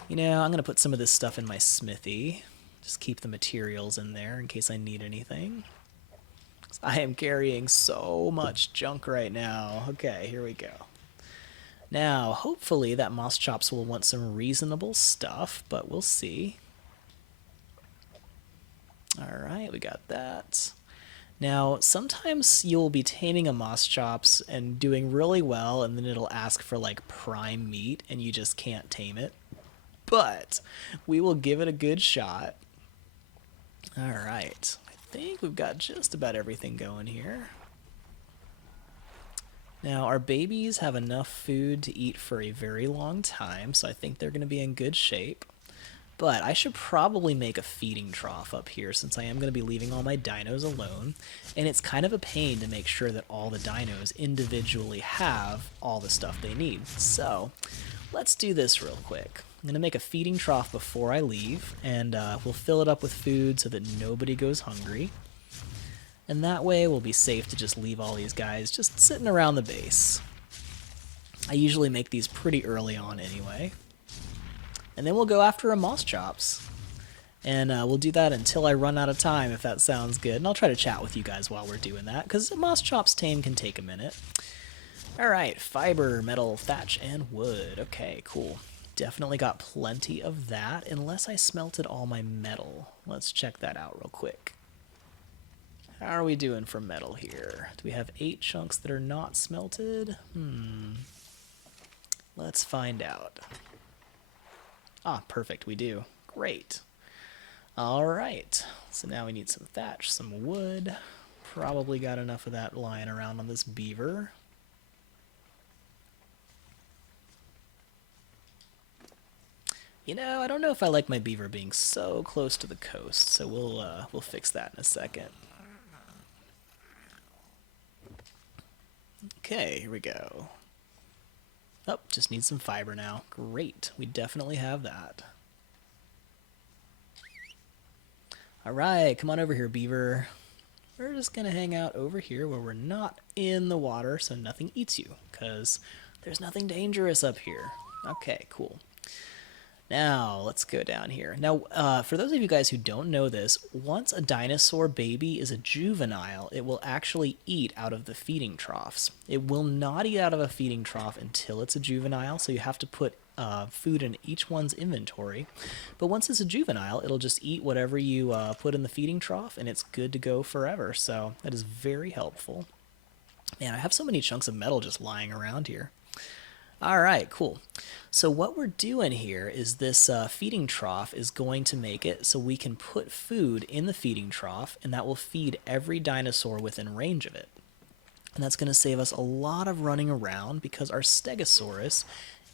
I'm going to put some of this stuff in my smithy. Just keep the materials in there in case I need anything. I am carrying so much junk right now. Okay, here we go. Now, hopefully that Moschops will want some reasonable stuff, but we'll see. Alright, we got that. Now, sometimes you'll be taming a Moschops and doing really well, and then it'll ask for like prime meat, and you just can't tame it. But we will give it a good shot. Alright, I think we've got just about everything going here. Now, our babies have enough food to eat for a very long time, so I think they're going to be in good shape. But I should probably make a feeding trough up here since I am going to be leaving all my dinos alone. And it's kind of a pain to make sure that all the dinos individually have all the stuff they need. So let's do this real quick. I'm going to make a feeding trough before I leave, and we'll fill it up with food so that nobody goes hungry. And that way we'll be safe to just leave all these guys just sitting around the base. I usually make these pretty early on anyway. And then we'll go after a Moschops. And we'll do that until I run out of time, if that sounds good. And I'll try to chat with you guys while we're doing that, because Moschops tame can take a minute. Alright, fiber, metal, thatch, and wood. Okay, cool. Definitely got plenty of that, unless I smelted all my metal. Let's check that out real quick. How are we doing for metal here? Do we have 8 chunks that are not smelted? Let's find out. Ah, perfect, we do. Great. Alright, so now we need some thatch, some wood. Probably got enough of that lying around on this beaver. I don't know if I like my beaver being so close to the coast, so we'll fix that in a second. Okay, here we go. Oh, just need some fiber now. Great, we definitely have that. Alright, come on over here, beaver. We're just gonna hang out over here where we're not in the water so nothing eats you, because there's nothing dangerous up here. Okay, cool. Now, let's go down here. Now, for those of you guys who don't know this, once a dinosaur baby is a juvenile, it will actually eat out of the feeding troughs. It will not eat out of a feeding trough until it's a juvenile, so you have to put food in each one's inventory. But once it's a juvenile, it'll just eat whatever you put in the feeding trough, and it's good to go forever. So that is very helpful. Man, I have so many chunks of metal just lying around here. Alright, cool. So what we're doing here is this feeding trough is going to make it so we can put food in the feeding trough, and that will feed every dinosaur within range of it. And that's going to save us a lot of running around because our Stegosaurus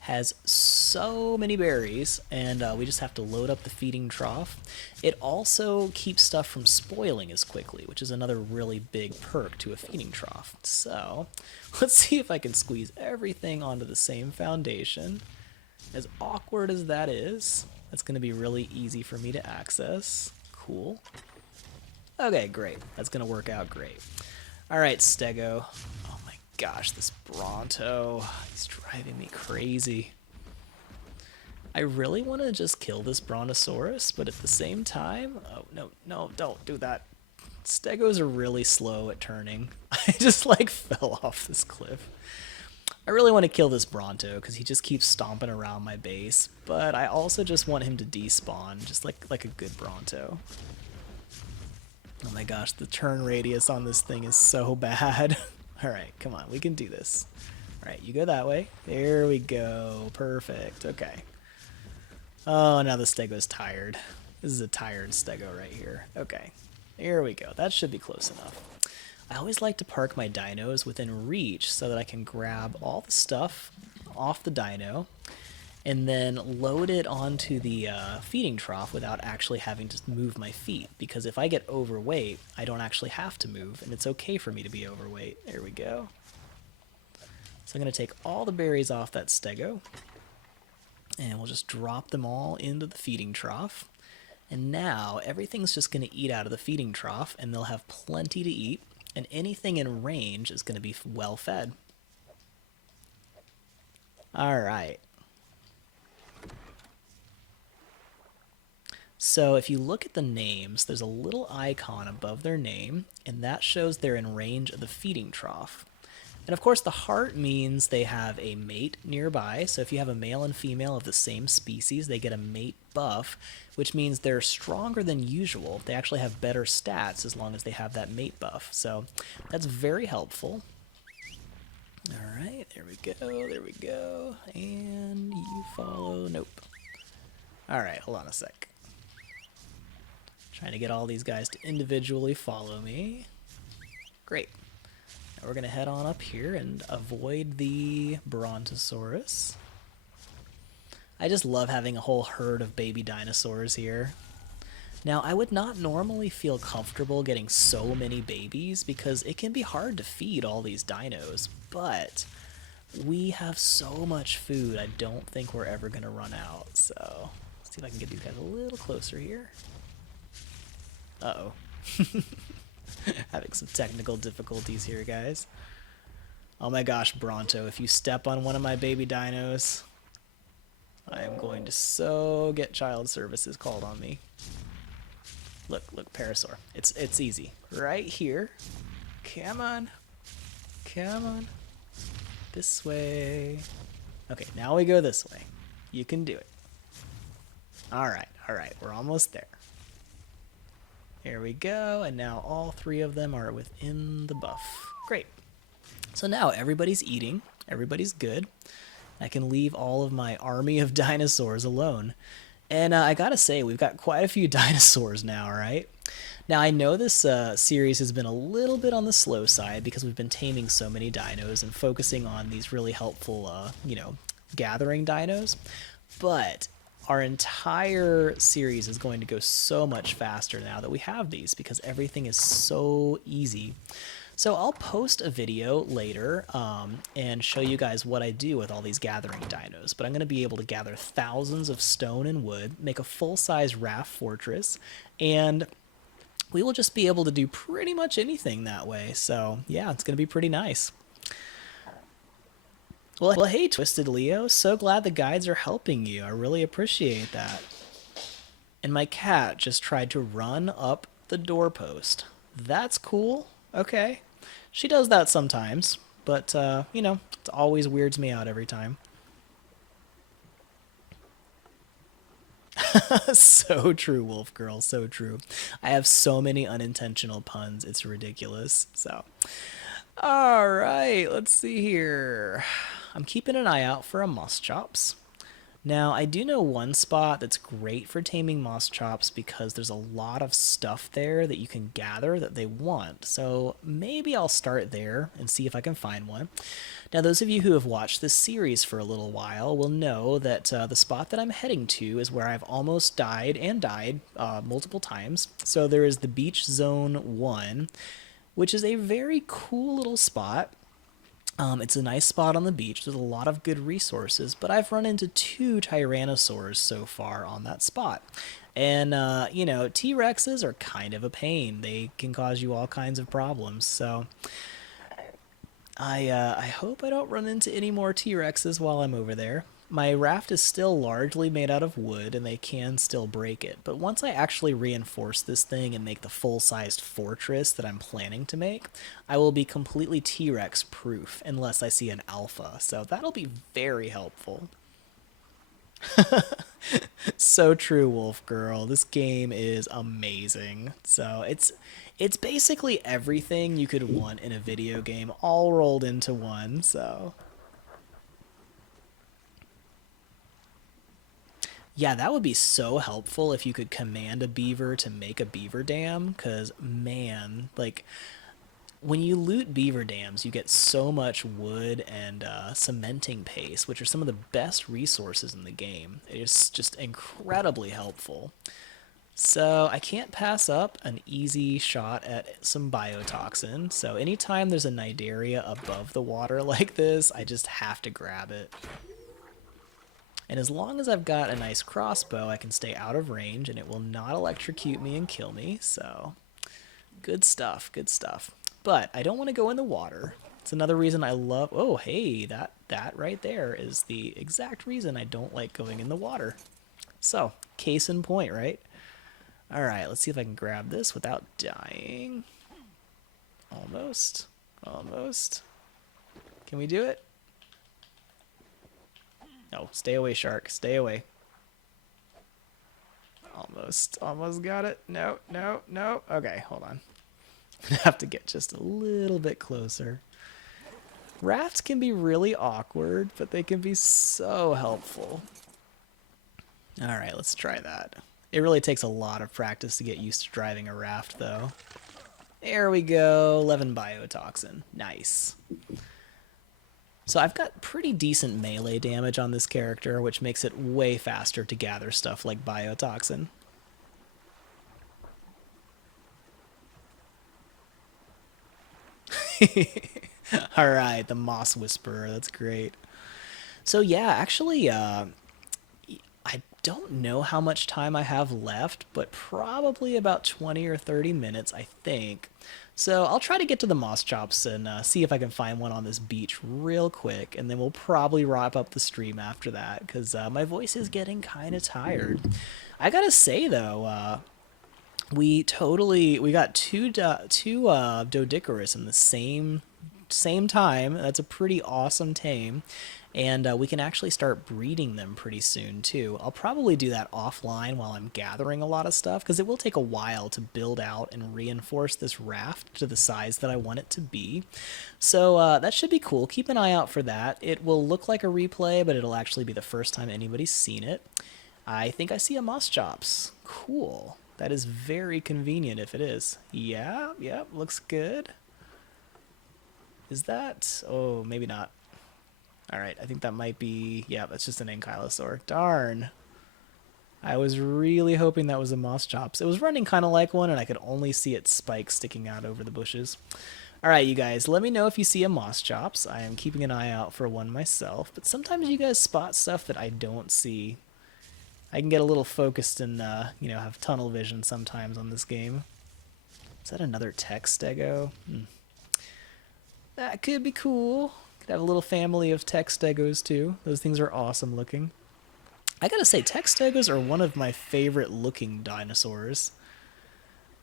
has so many berries, and we just have to load up the feeding trough. It also keeps stuff from spoiling as quickly, which is another really big perk to a feeding trough. So let's see if I can squeeze everything onto the same foundation. As awkward as that is, that's going to be really easy for me to access. Cool. Okay, great. That's going to work out great. Alright, Stego. Oh my gosh, this Bronto. He's driving me crazy. I really want to just kill this Brontosaurus, but at the same time... Oh, no, don't do that. Stegos are really slow at turning. I just, fell off this cliff. I really want to kill this Bronto, because he just keeps stomping around my base, but I also just want him to despawn, just like a good Bronto. Oh my gosh, the turn radius on this thing is so bad. Alright, come on, we can do this. Alright, you go that way. There we go. Perfect. Okay. Oh, now the Stego's tired. This is a tired Stego right here. Okay. There we go. That should be close enough. I always like to park my dinos within reach so that I can grab all the stuff off the dino and then load it onto the feeding trough without actually having to move my feet. Because if I get overweight, I don't actually have to move, and it's okay for me to be overweight. There we go. So I'm going to take all the berries off that Stego, and we'll just drop them all into the feeding trough. And now everything's just going to eat out of the feeding trough, and they'll have plenty to eat, and anything in range is going to be well fed. All right. So if you look at the names, there's a little icon above their name, and that shows they're in range of the feeding trough. And of course the heart means they have a mate nearby, so if you have a male and female of the same species, they get a mate buff, which means they're stronger than usual. They actually have better stats as long as they have that mate buff, so that's very helpful. Alright, there we go, and you follow, nope. Alright, hold on a sec. Trying to get all these guys to individually follow me. Great. Now we're going to head on up here and avoid the Brontosaurus. I just love having a whole herd of baby dinosaurs here. Now, I would not normally feel comfortable getting so many babies because it can be hard to feed all these dinos, but we have so much food, I don't think we're ever going to run out. So, let's see if I can get these guys a little closer here. Uh-oh. Having some technical difficulties here, guys. Oh my gosh, Bronto, if you step on one of my baby dinos, I am going to so get child services called on me. Look, Parasaur. It's easy. Right here. Come on. Come on. This way. Okay, now we go this way. You can do it. Alright, we're almost there. Here we go, and now all three of them are within the buff. Great. So now everybody's eating, everybody's good. I can leave all of my army of dinosaurs alone. And I gotta say, we've got quite a few dinosaurs now, right? Now, I know this series has been a little bit on the slow side because we've been taming so many dinos and focusing on these really helpful, gathering dinos. But our entire series is going to go so much faster now that we have these because everything is so easy. So I'll post a video later and show you guys what I do with all these gathering dinos, but I'm going to be able to gather thousands of stone and wood, make a full-size raft fortress, and we will just be able to do pretty much anything that way. So yeah, it's going to be pretty nice. Well, hey, Twisted Leo, so glad the guides are helping you. I really appreciate that. And my cat just tried to run up the doorpost. That's cool. Okay. She does that sometimes, but, it always weirds me out every time. So true, Wolf Girl, so true. I have so many unintentional puns, it's ridiculous. So, all right, let's see here. I'm keeping an eye out for a Moschops. Now, I do know one spot that's great for taming Moschops because there's a lot of stuff there that you can gather that they want. So maybe I'll start there and see if I can find one. Now, those of you who have watched this series for a little while will know that the spot that I'm heading to is where I've almost died multiple times. So there is the Beach Zone 1, which is a very cool little spot. It's a nice spot on the beach. There's a lot of good resources, but I've run into 2 Tyrannosaurs so far on that spot. And, T-Rexes are kind of a pain. They can cause you all kinds of problems, so I hope I don't run into any more T-Rexes while I'm over there. My raft is still largely made out of wood, and they can still break it. But once I actually reinforce this thing and make the full-sized fortress that I'm planning to make, I will be completely T-Rex proof, unless I see an alpha. So that'll be very helpful. So true, Wolf Girl. This game is amazing. So it's basically everything you could want in a video game, all rolled into one, so Yeah, that would be so helpful if you could command a beaver to make a beaver dam, because man, like when you loot beaver dams, you get so much wood and cementing paste, which are some of the best resources in the game. It's just incredibly helpful. So I can't pass up an easy shot at some biotoxin. So anytime there's a Nidaria above the water like this, I just have to grab it. And as long as I've got a nice crossbow, I can stay out of range and it will not electrocute me and kill me. So good stuff, good stuff. But I don't want to go in the water. It's another reason I love... Oh, hey, that right there is the exact reason I don't like going in the water. So, case in point, right? Alright, let's see if I can grab this without dying. Almost. Almost. Can we do it? No, stay away, shark. Stay away. Almost. Almost got it. No, no, no. Okay, hold on. I'm gonna have to get just a little bit closer. Rafts can be really awkward, but they can be so helpful. Alright, let's try that. It really takes a lot of practice to get used to driving a raft, though. There we go. 11 biotoxin. Nice. So I've got pretty decent melee damage on this character, which makes it way faster to gather stuff like biotoxin. Alright, the Moss Whisperer. That's great. So yeah, actually, I don't know how much time I have left, but probably about 20 or 30 minutes, I think. So I'll try to get to the Moschops and see if I can find one on this beach real quick, and then we'll probably wrap up the stream after that, because my voice is getting kind of tired. I gotta say, though, we got two Doedicurus in the same time. That's a pretty awesome tame. And we can actually start breeding them pretty soon, too. I'll probably do that offline while I'm gathering a lot of stuff, because it will take a while to build out and reinforce this raft to the size that I want it to be. So that should be cool. Keep an eye out for that. It will look like a replay, but it'll actually be the first time anybody's seen it. I think I see a Moschops. Cool. That is very convenient if it is. Yeah, yep, looks good. Is that... Oh, maybe not. Alright, I think that might be... Yeah, that's just an ankylosaur. Darn. I was really hoping that was a Moschops. It was running kind of like one, and I could only see its spikes sticking out over the bushes. Alright, you guys, let me know if you see a Moschops. I am keeping an eye out for one myself, but sometimes you guys spot stuff that I don't see. I can get a little focused and, have tunnel vision sometimes on this game. Is that another Tek Stego? That could be cool. Could have a little family of Tek Stegos too. Those things are awesome looking. I gotta say, Tek Stegos are one of my favorite looking dinosaurs.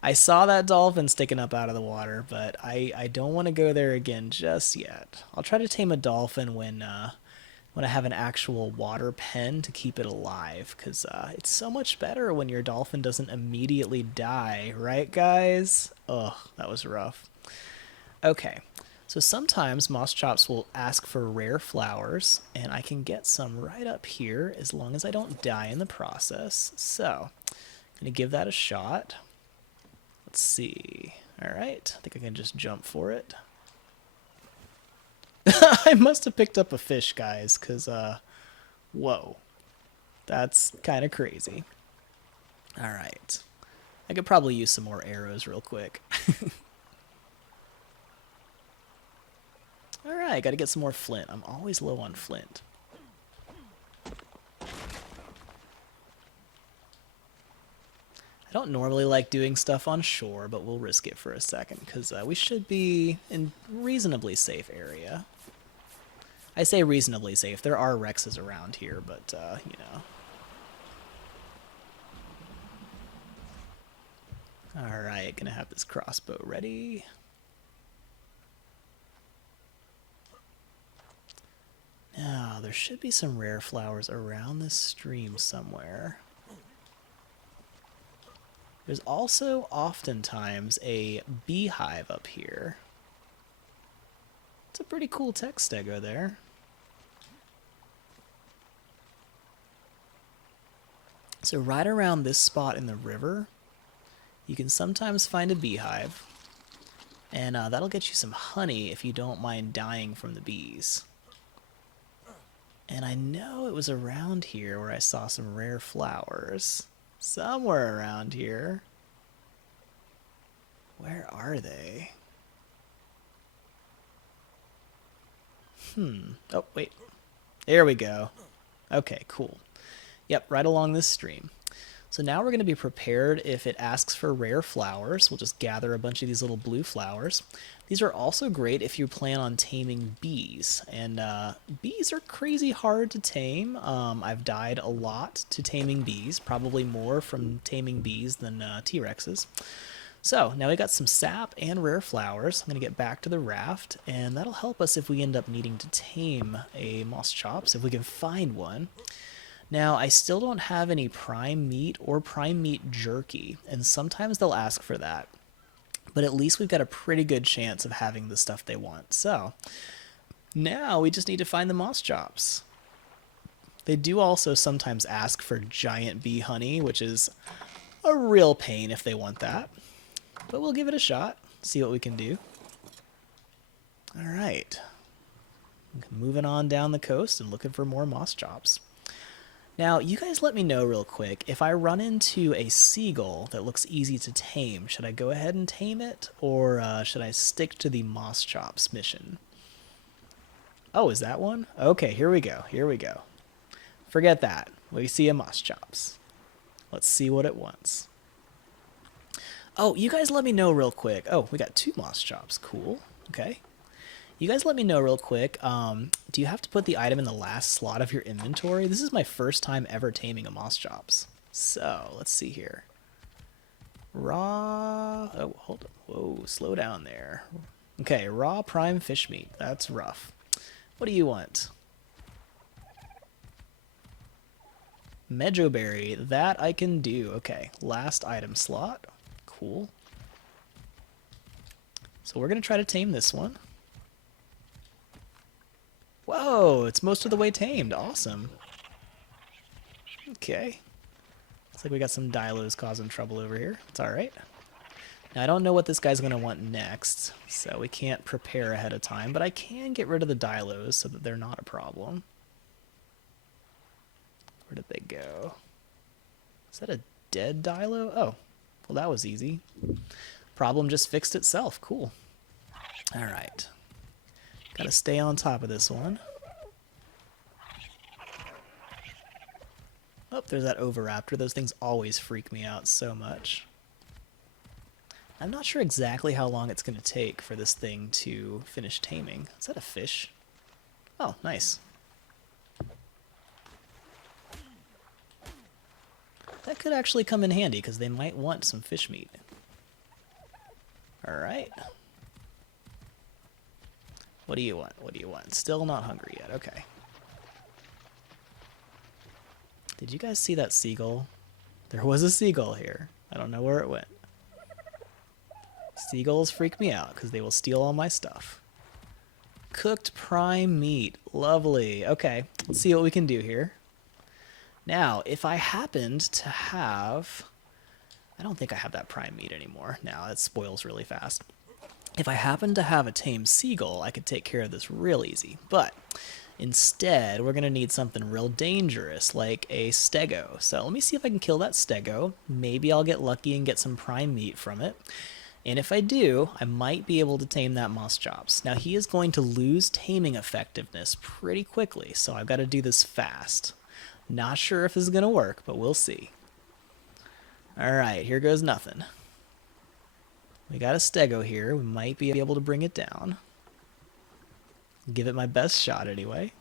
I saw that dolphin sticking up out of the water, but I don't want to go there again just yet. I'll try to tame a dolphin when I have an actual water pen to keep it alive, because it's so much better when your dolphin doesn't immediately die, right, guys? Ugh, that was rough. Okay. So sometimes Moschops will ask for rare flowers, and I can get some right up here as long as I don't die in the process. So, I'm going to give that a shot. Let's see. Alright, I think I can just jump for it. I must have picked up a fish, guys, because, whoa. That's kind of crazy. Alright. I could probably use some more arrows real quick. Alright, gotta get some more flint. I'm always low on flint. I don't normally like doing stuff on shore, but we'll risk it for a second, because we should be in reasonably safe area. I say reasonably safe. There are Rexes around here, but, Alright, gonna have this crossbow ready. Now, there should be some rare flowers around this stream somewhere. There's also oftentimes a beehive up here. It's a pretty cool Tek Stego there. So right around this spot in the river, you can sometimes find a beehive, and that'll get you some honey if you don't mind dying from the bees. And I know it was around here where I saw some rare flowers. Somewhere around here. Where are they? Oh, wait. There we go. Okay, cool. Yep, right along this stream. So now we're going to be prepared if it asks for rare flowers. We'll just gather a bunch of these little blue flowers. These are also great if you plan on taming bees. And bees are crazy hard to tame. I've died a lot to taming bees, probably more from taming bees than T-Rexes. So now we got some sap and rare flowers. I'm going to get back to the raft, and that'll help us if we end up needing to tame a Moschops, if we can find one. Now, I still don't have any prime meat or prime meat jerky, and sometimes they'll ask for that. But at least we've got a pretty good chance of having the stuff they want. So now we just need to find the Moschops. They do also sometimes ask for giant bee honey, which is a real pain if they want that. But we'll give it a shot, see what we can do. All right. Moving on down the coast and looking for more Moschops. Now, you guys let me know real quick, if I run into a seagull that looks easy to tame, should I go ahead and tame it, or should I stick to the Moschops mission? Oh, is that one? Okay, here we go, here we go. Forget that. We see a Moschops. Let's see what it wants. Oh, you guys let me know real quick. Oh, we got 2 Moschops. Cool. Okay. You guys let me know real quick. Do you have to put the item in the last slot of your inventory? This is my first time ever taming a Moschops. So, let's see here. Raw... Oh, hold on. Whoa, slow down there. Okay, raw prime fish meat. That's rough. What do you want? Mejoberry. That I can do. Okay, last item slot. Cool. So we're going to try to tame this one. Whoa, it's most of the way tamed. Awesome. Okay. Looks like we got some Dilos causing trouble over here. It's alright. Now, I don't know what this guy's going to want next, so we can't prepare ahead of time, but I can get rid of the Dilos so that they're not a problem. Where did they go? Is that a dead Dilo? Oh, well, that was easy. Problem just fixed itself. Cool. All right. Got to stay on top of this one. Oh, there's that Oviraptor. Those things always freak me out so much. I'm not sure exactly how long it's going to take for this thing to finish taming. Is that a fish? Oh, nice. That could actually come in handy, because they might want some fish meat. Alright. What do you want? What do you want? Still not hungry yet. Okay. Did you guys see that seagull? There was a seagull here. I don't know where it went. Seagulls freak me out, because they will steal all my stuff. Cooked prime meat. Lovely. Okay, let's see what we can do here. Now, if I happened to have... I don't think I have that prime meat anymore. Now, it spoils really fast. If I happened to have a tame seagull, I could take care of this real easy. But instead, we're going to need something real dangerous, like a stego. So let me see if I can kill that stego. Maybe I'll get lucky and get some prime meat from it. And if I do, I might be able to tame that Moschops. Now, he is going to lose taming effectiveness pretty quickly, so I've got to do this fast. Not sure if this is going to work, but we'll see. Alright, here goes nothing. We got a stego here. We might be able to bring it down. Give it my best shot anyway.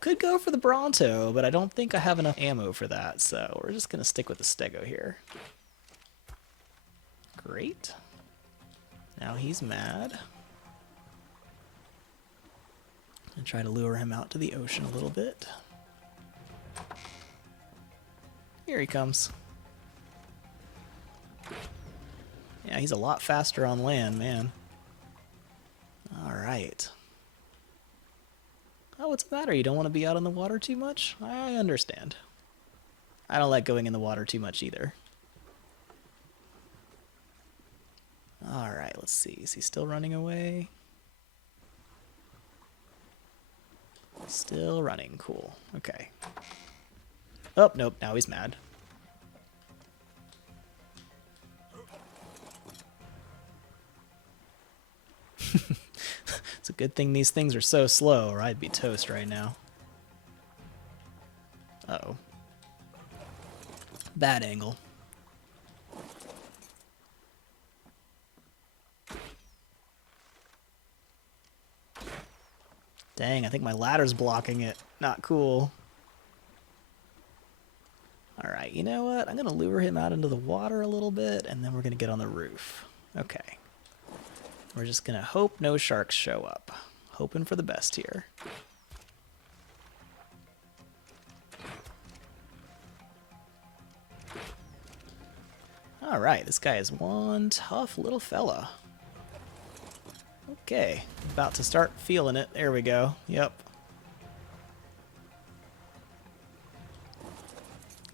Could go for the Bronto, but I don't think I have enough ammo for that, so we're just going to stick with the stego here. Great. Now he's mad. And try to lure him out to the ocean a little bit. Here he comes. Yeah, he's a lot faster on land, man. Alright. right. Oh, what's the matter? You don't want to be out in the water too much? I understand. I don't like going in the water too much either. Alright, let's see. Is he still running away? Still running. Cool. Okay. Oh, nope. Now he's mad. It's a good thing these things are so slow, or I'd be toast right now. Uh-oh. Bad angle. Dang, I think my ladder's blocking it. Not cool. Alright, you know what? I'm going to lure him out into the water a little bit, and then we're going to get on the roof. Okay. We're just going to hope no sharks show up. Hoping for the best here. Alright, this guy is one tough little fella. Okay, about to start feeling it. There we go. Yep.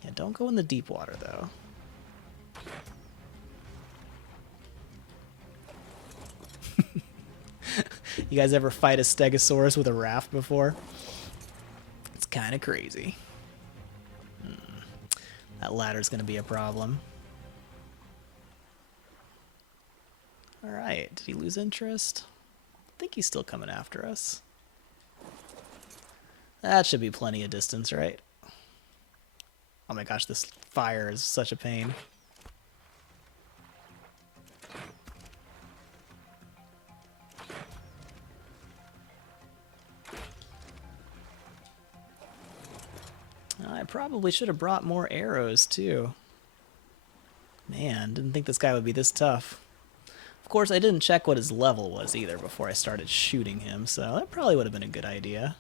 Yeah, don't go in the deep water, though. You guys ever fight a stegosaurus with a raft before? It's kind of crazy. That ladder's going to be a problem. Alright, did he lose interest? I think he's still coming after us. That should be plenty of distance, right? Oh my gosh, this fire is such a pain. I probably should have brought more arrows, too. Man, didn't think this guy would be this tough. Of course, I didn't check what his level was either before I started shooting him, so that probably would have been a good idea.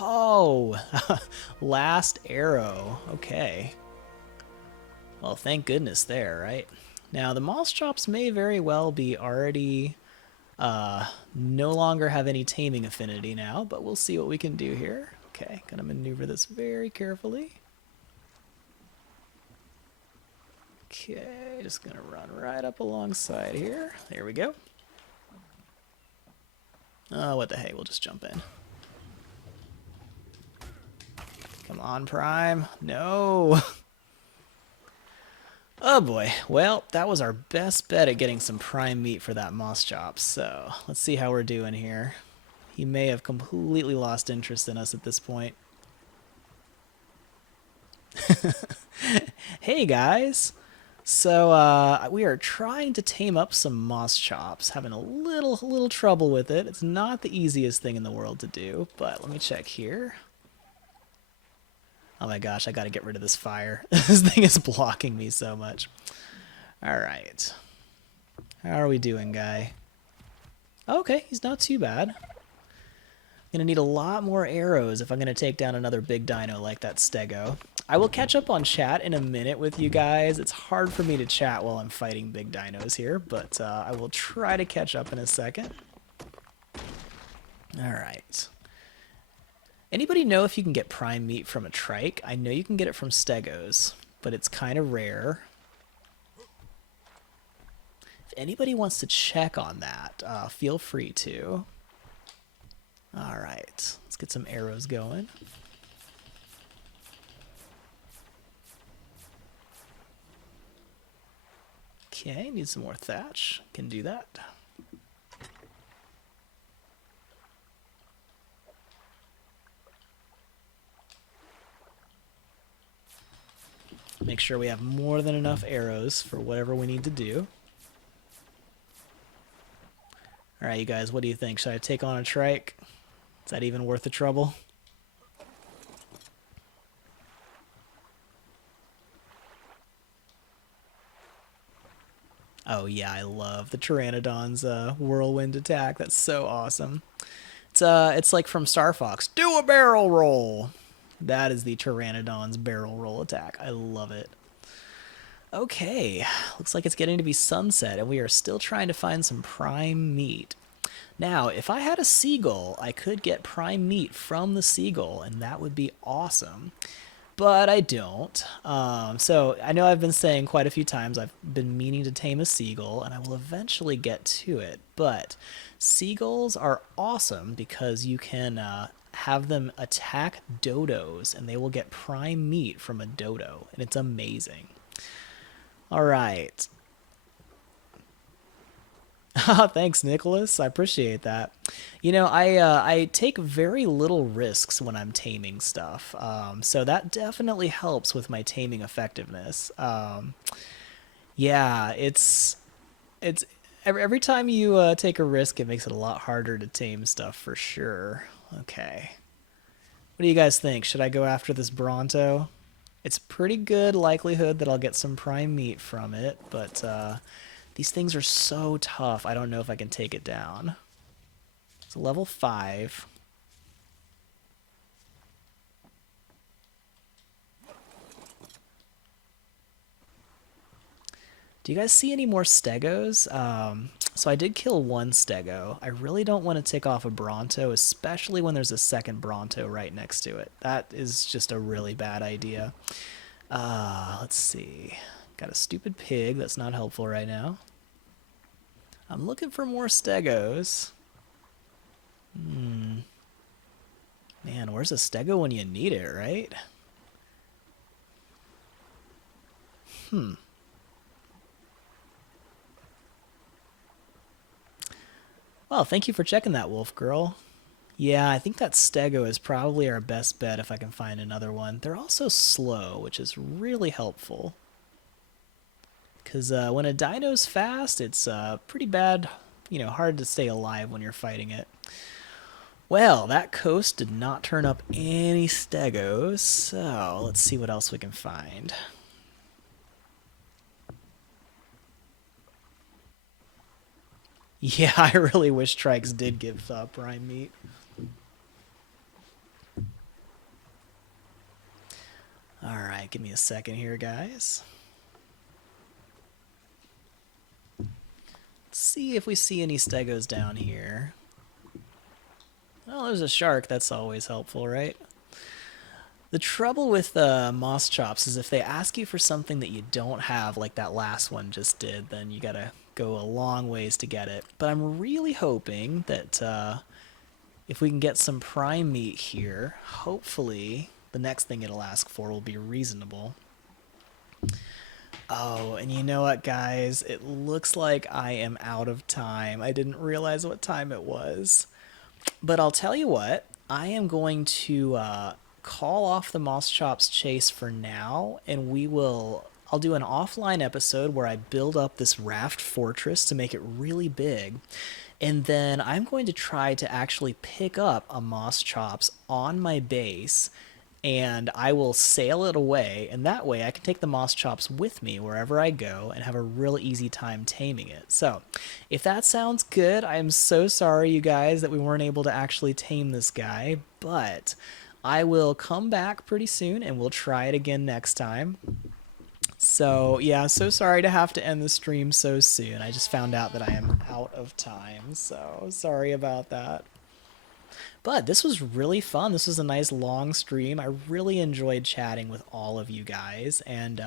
Oh! Last arrow. Okay. Well, thank goodness there, right? Now, the Moschops may very well be already no longer have any taming affinity now, but we'll see what we can do here. Okay, gonna maneuver this very carefully. Okay, just gonna run right up alongside here. There we go. Oh, what the hey, we'll just jump in. Come on, Prime. No! Oh boy, well, that was our best bet at getting some prime meat for that Moschops, so let's see how we're doing here. He may have completely lost interest in us at this point. Hey guys! So, we are trying to tame up some Moschops, having a little trouble with it. It's not the easiest thing in the world to do, but let me check here. Oh my gosh, I gotta get rid of this fire. This thing is blocking me so much. Alright. How are we doing, guy? Okay, he's not too bad. I'm gonna need a lot more arrows if I'm gonna take down another big dino like that Stego. I will catch up on chat in a minute with you guys. It's hard for me to chat while I'm fighting big dinos here, but I will try to catch up in a second. Alright. Anybody know if you can get prime meat from a trike? I know you can get it from Stegos, but it's kind of rare. If anybody wants to check on that, feel free to. Alright, let's get some arrows going. Okay, need some more thatch. Can do that. Make sure we have more than enough arrows for whatever we need to do. Alright, you guys, what do you think? Should I take on a trike? Is that even worth the trouble? Oh yeah, I love the Pteranodon's whirlwind attack. That's so awesome. It's like from Star Fox. Do a barrel roll! That is the Pteranodon's barrel roll attack. I love it. Okay, looks like it's getting to be sunset, and we are still trying to find some prime meat. Now, if I had a seagull, I could get prime meat from the seagull, and that would be awesome. But I don't. So I know I've been saying quite a few times I've been meaning to tame a seagull, and I will eventually get to it. But seagulls are awesome because you can have them attack dodos, and they will get prime meat from a dodo, and it's amazing. All right. Thanks, Nicholas. I appreciate that. I take very little risks when I'm taming stuff, so that definitely helps with my taming effectiveness. Yeah, it's every time you take a risk, it makes it a lot harder to tame stuff for sure. Okay, what do you guys think? Should I go after this Bronto? It's pretty good likelihood that I'll get some prime meat from it, but these things are so tough. I don't know if I can take it down. It's level 5. Do you guys see any more stegos? So I did kill one stego. I really don't want to tick off a Bronto, especially when there's a second Bronto right next to it. That is just a really bad idea. Let's see. Got a stupid pig that's not helpful right now. I'm looking for more stegos. Man, where's a stego when you need it, right? Well, thank you for checking that, Wolf Girl. Yeah, I think that stego is probably our best bet if I can find another one. They're also slow, which is really helpful. Because when a dino's fast, it's pretty bad, hard to stay alive when you're fighting it. Well, that coast did not turn up any stegos, so let's see what else we can find. Yeah, I really wish Trikes did give prime meat. Alright, give me a second here, guys. Let's see if we see any stegos down here. Oh, there's a shark. That's always helpful, right? The trouble with Moschops is if they ask you for something that you don't have, like that last one just did, then you gotta go a long ways to get it. But I'm really hoping that if we can get some prime meat here, hopefully the next thing it'll ask for will be reasonable. Oh, and you know what, guys? It looks like I am out of time. I didn't realize what time it was. But I'll tell you what, I am going to call off the Moschops chase for now, and I'll do an offline episode where I build up this raft fortress to make it really big. And then I'm going to try to actually pick up a Moschops on my base, and I will sail it away, and that way I can take the Moschops with me wherever I go and have a real easy time taming it. So, if that sounds good, I am so sorry, you guys, that we weren't able to actually tame this guy, but I will come back pretty soon and we'll try it again next time. So, yeah, so sorry to have to end the stream so soon. I just found out that I am out of time, so sorry about that. But this was really fun. This was a nice long stream. I really enjoyed chatting with all of you guys. And,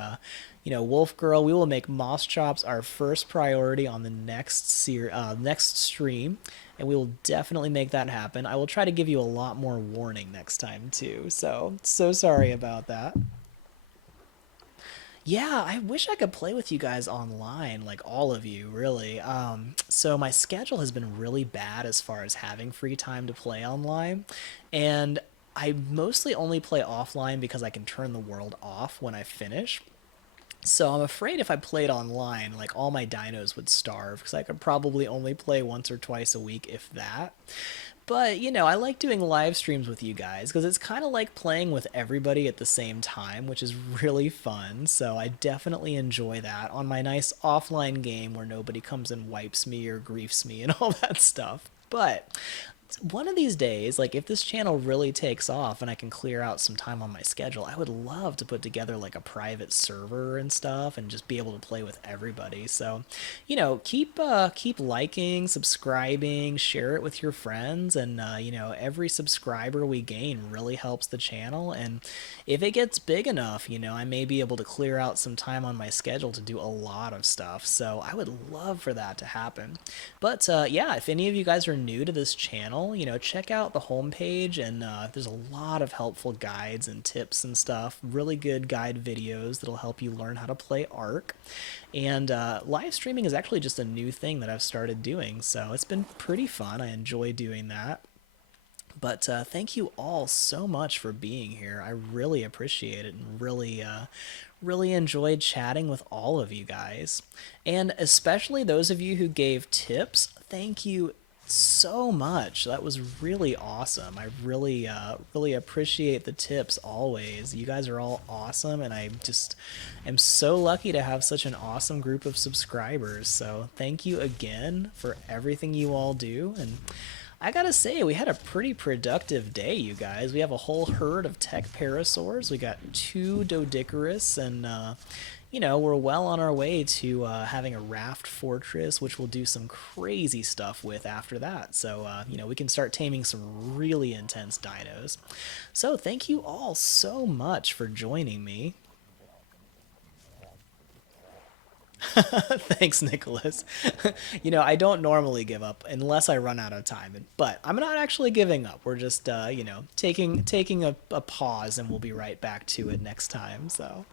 Wolf Girl, we will make Moschops our first priority on the next stream. And we will definitely make that happen. I will try to give you a lot more warning next time, too. So sorry about that. Yeah, I wish I could play with you guys online, like all of you, really. So my schedule has been really bad as far as having free time to play online, and I mostly only play offline because I can turn the world off when I finish. So I'm afraid if I played online, like all my dinos would starve because I could probably only play once or twice a week, if that. But, I like doing live streams with you guys because it's kind of like playing with everybody at the same time, which is really fun. So I definitely enjoy that on my nice offline game where nobody comes and wipes me or griefs me and all that stuff. But one of these days, like if this channel really takes off and I can clear out some time on my schedule, I would love to put together like a private server and stuff and just be able to play with everybody. So, keep liking, subscribing, share it with your friends, and every subscriber we gain really helps the channel. And if it gets big enough, I may be able to clear out some time on my schedule to do a lot of stuff. So I would love for that to happen. But yeah, if any of you guys are new to this channel, check out the homepage, and there's a lot of helpful guides and tips and stuff. Really good guide videos that'll help you learn how to play Ark. And live streaming is actually just a new thing that I've started doing, so it's been pretty fun. I enjoy doing that. But thank you all so much for being here. I really appreciate it, and really enjoyed chatting with all of you guys. And especially those of you who gave tips, thank you so much. That was really awesome. I really appreciate the tips always. You guys are all awesome, and I just am so lucky to have such an awesome group of subscribers. So thank you again for everything you all do. And I gotta say, we had a pretty productive day, you guys. We have a whole herd of Tek Parasaurs. We got 2 Doedicurus, and we're well on our way to having a raft fortress, which we'll do some crazy stuff with after that. So, we can start taming some really intense dinos. So, thank you all so much for joining me. Thanks, Nicholas. I don't normally give up unless I run out of time, but I'm not actually giving up. We're just, taking a pause, and we'll be right back to it next time. So.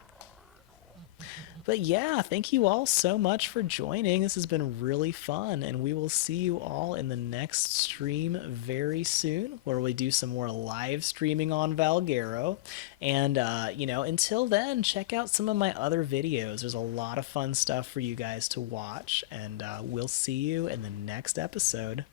But yeah, thank you all so much for joining. This has been really fun, and we will see you all in the next stream very soon, where we do some more live streaming on Valguero. And, until then, check out some of my other videos. There's a lot of fun stuff for you guys to watch, and we'll see you in the next episode.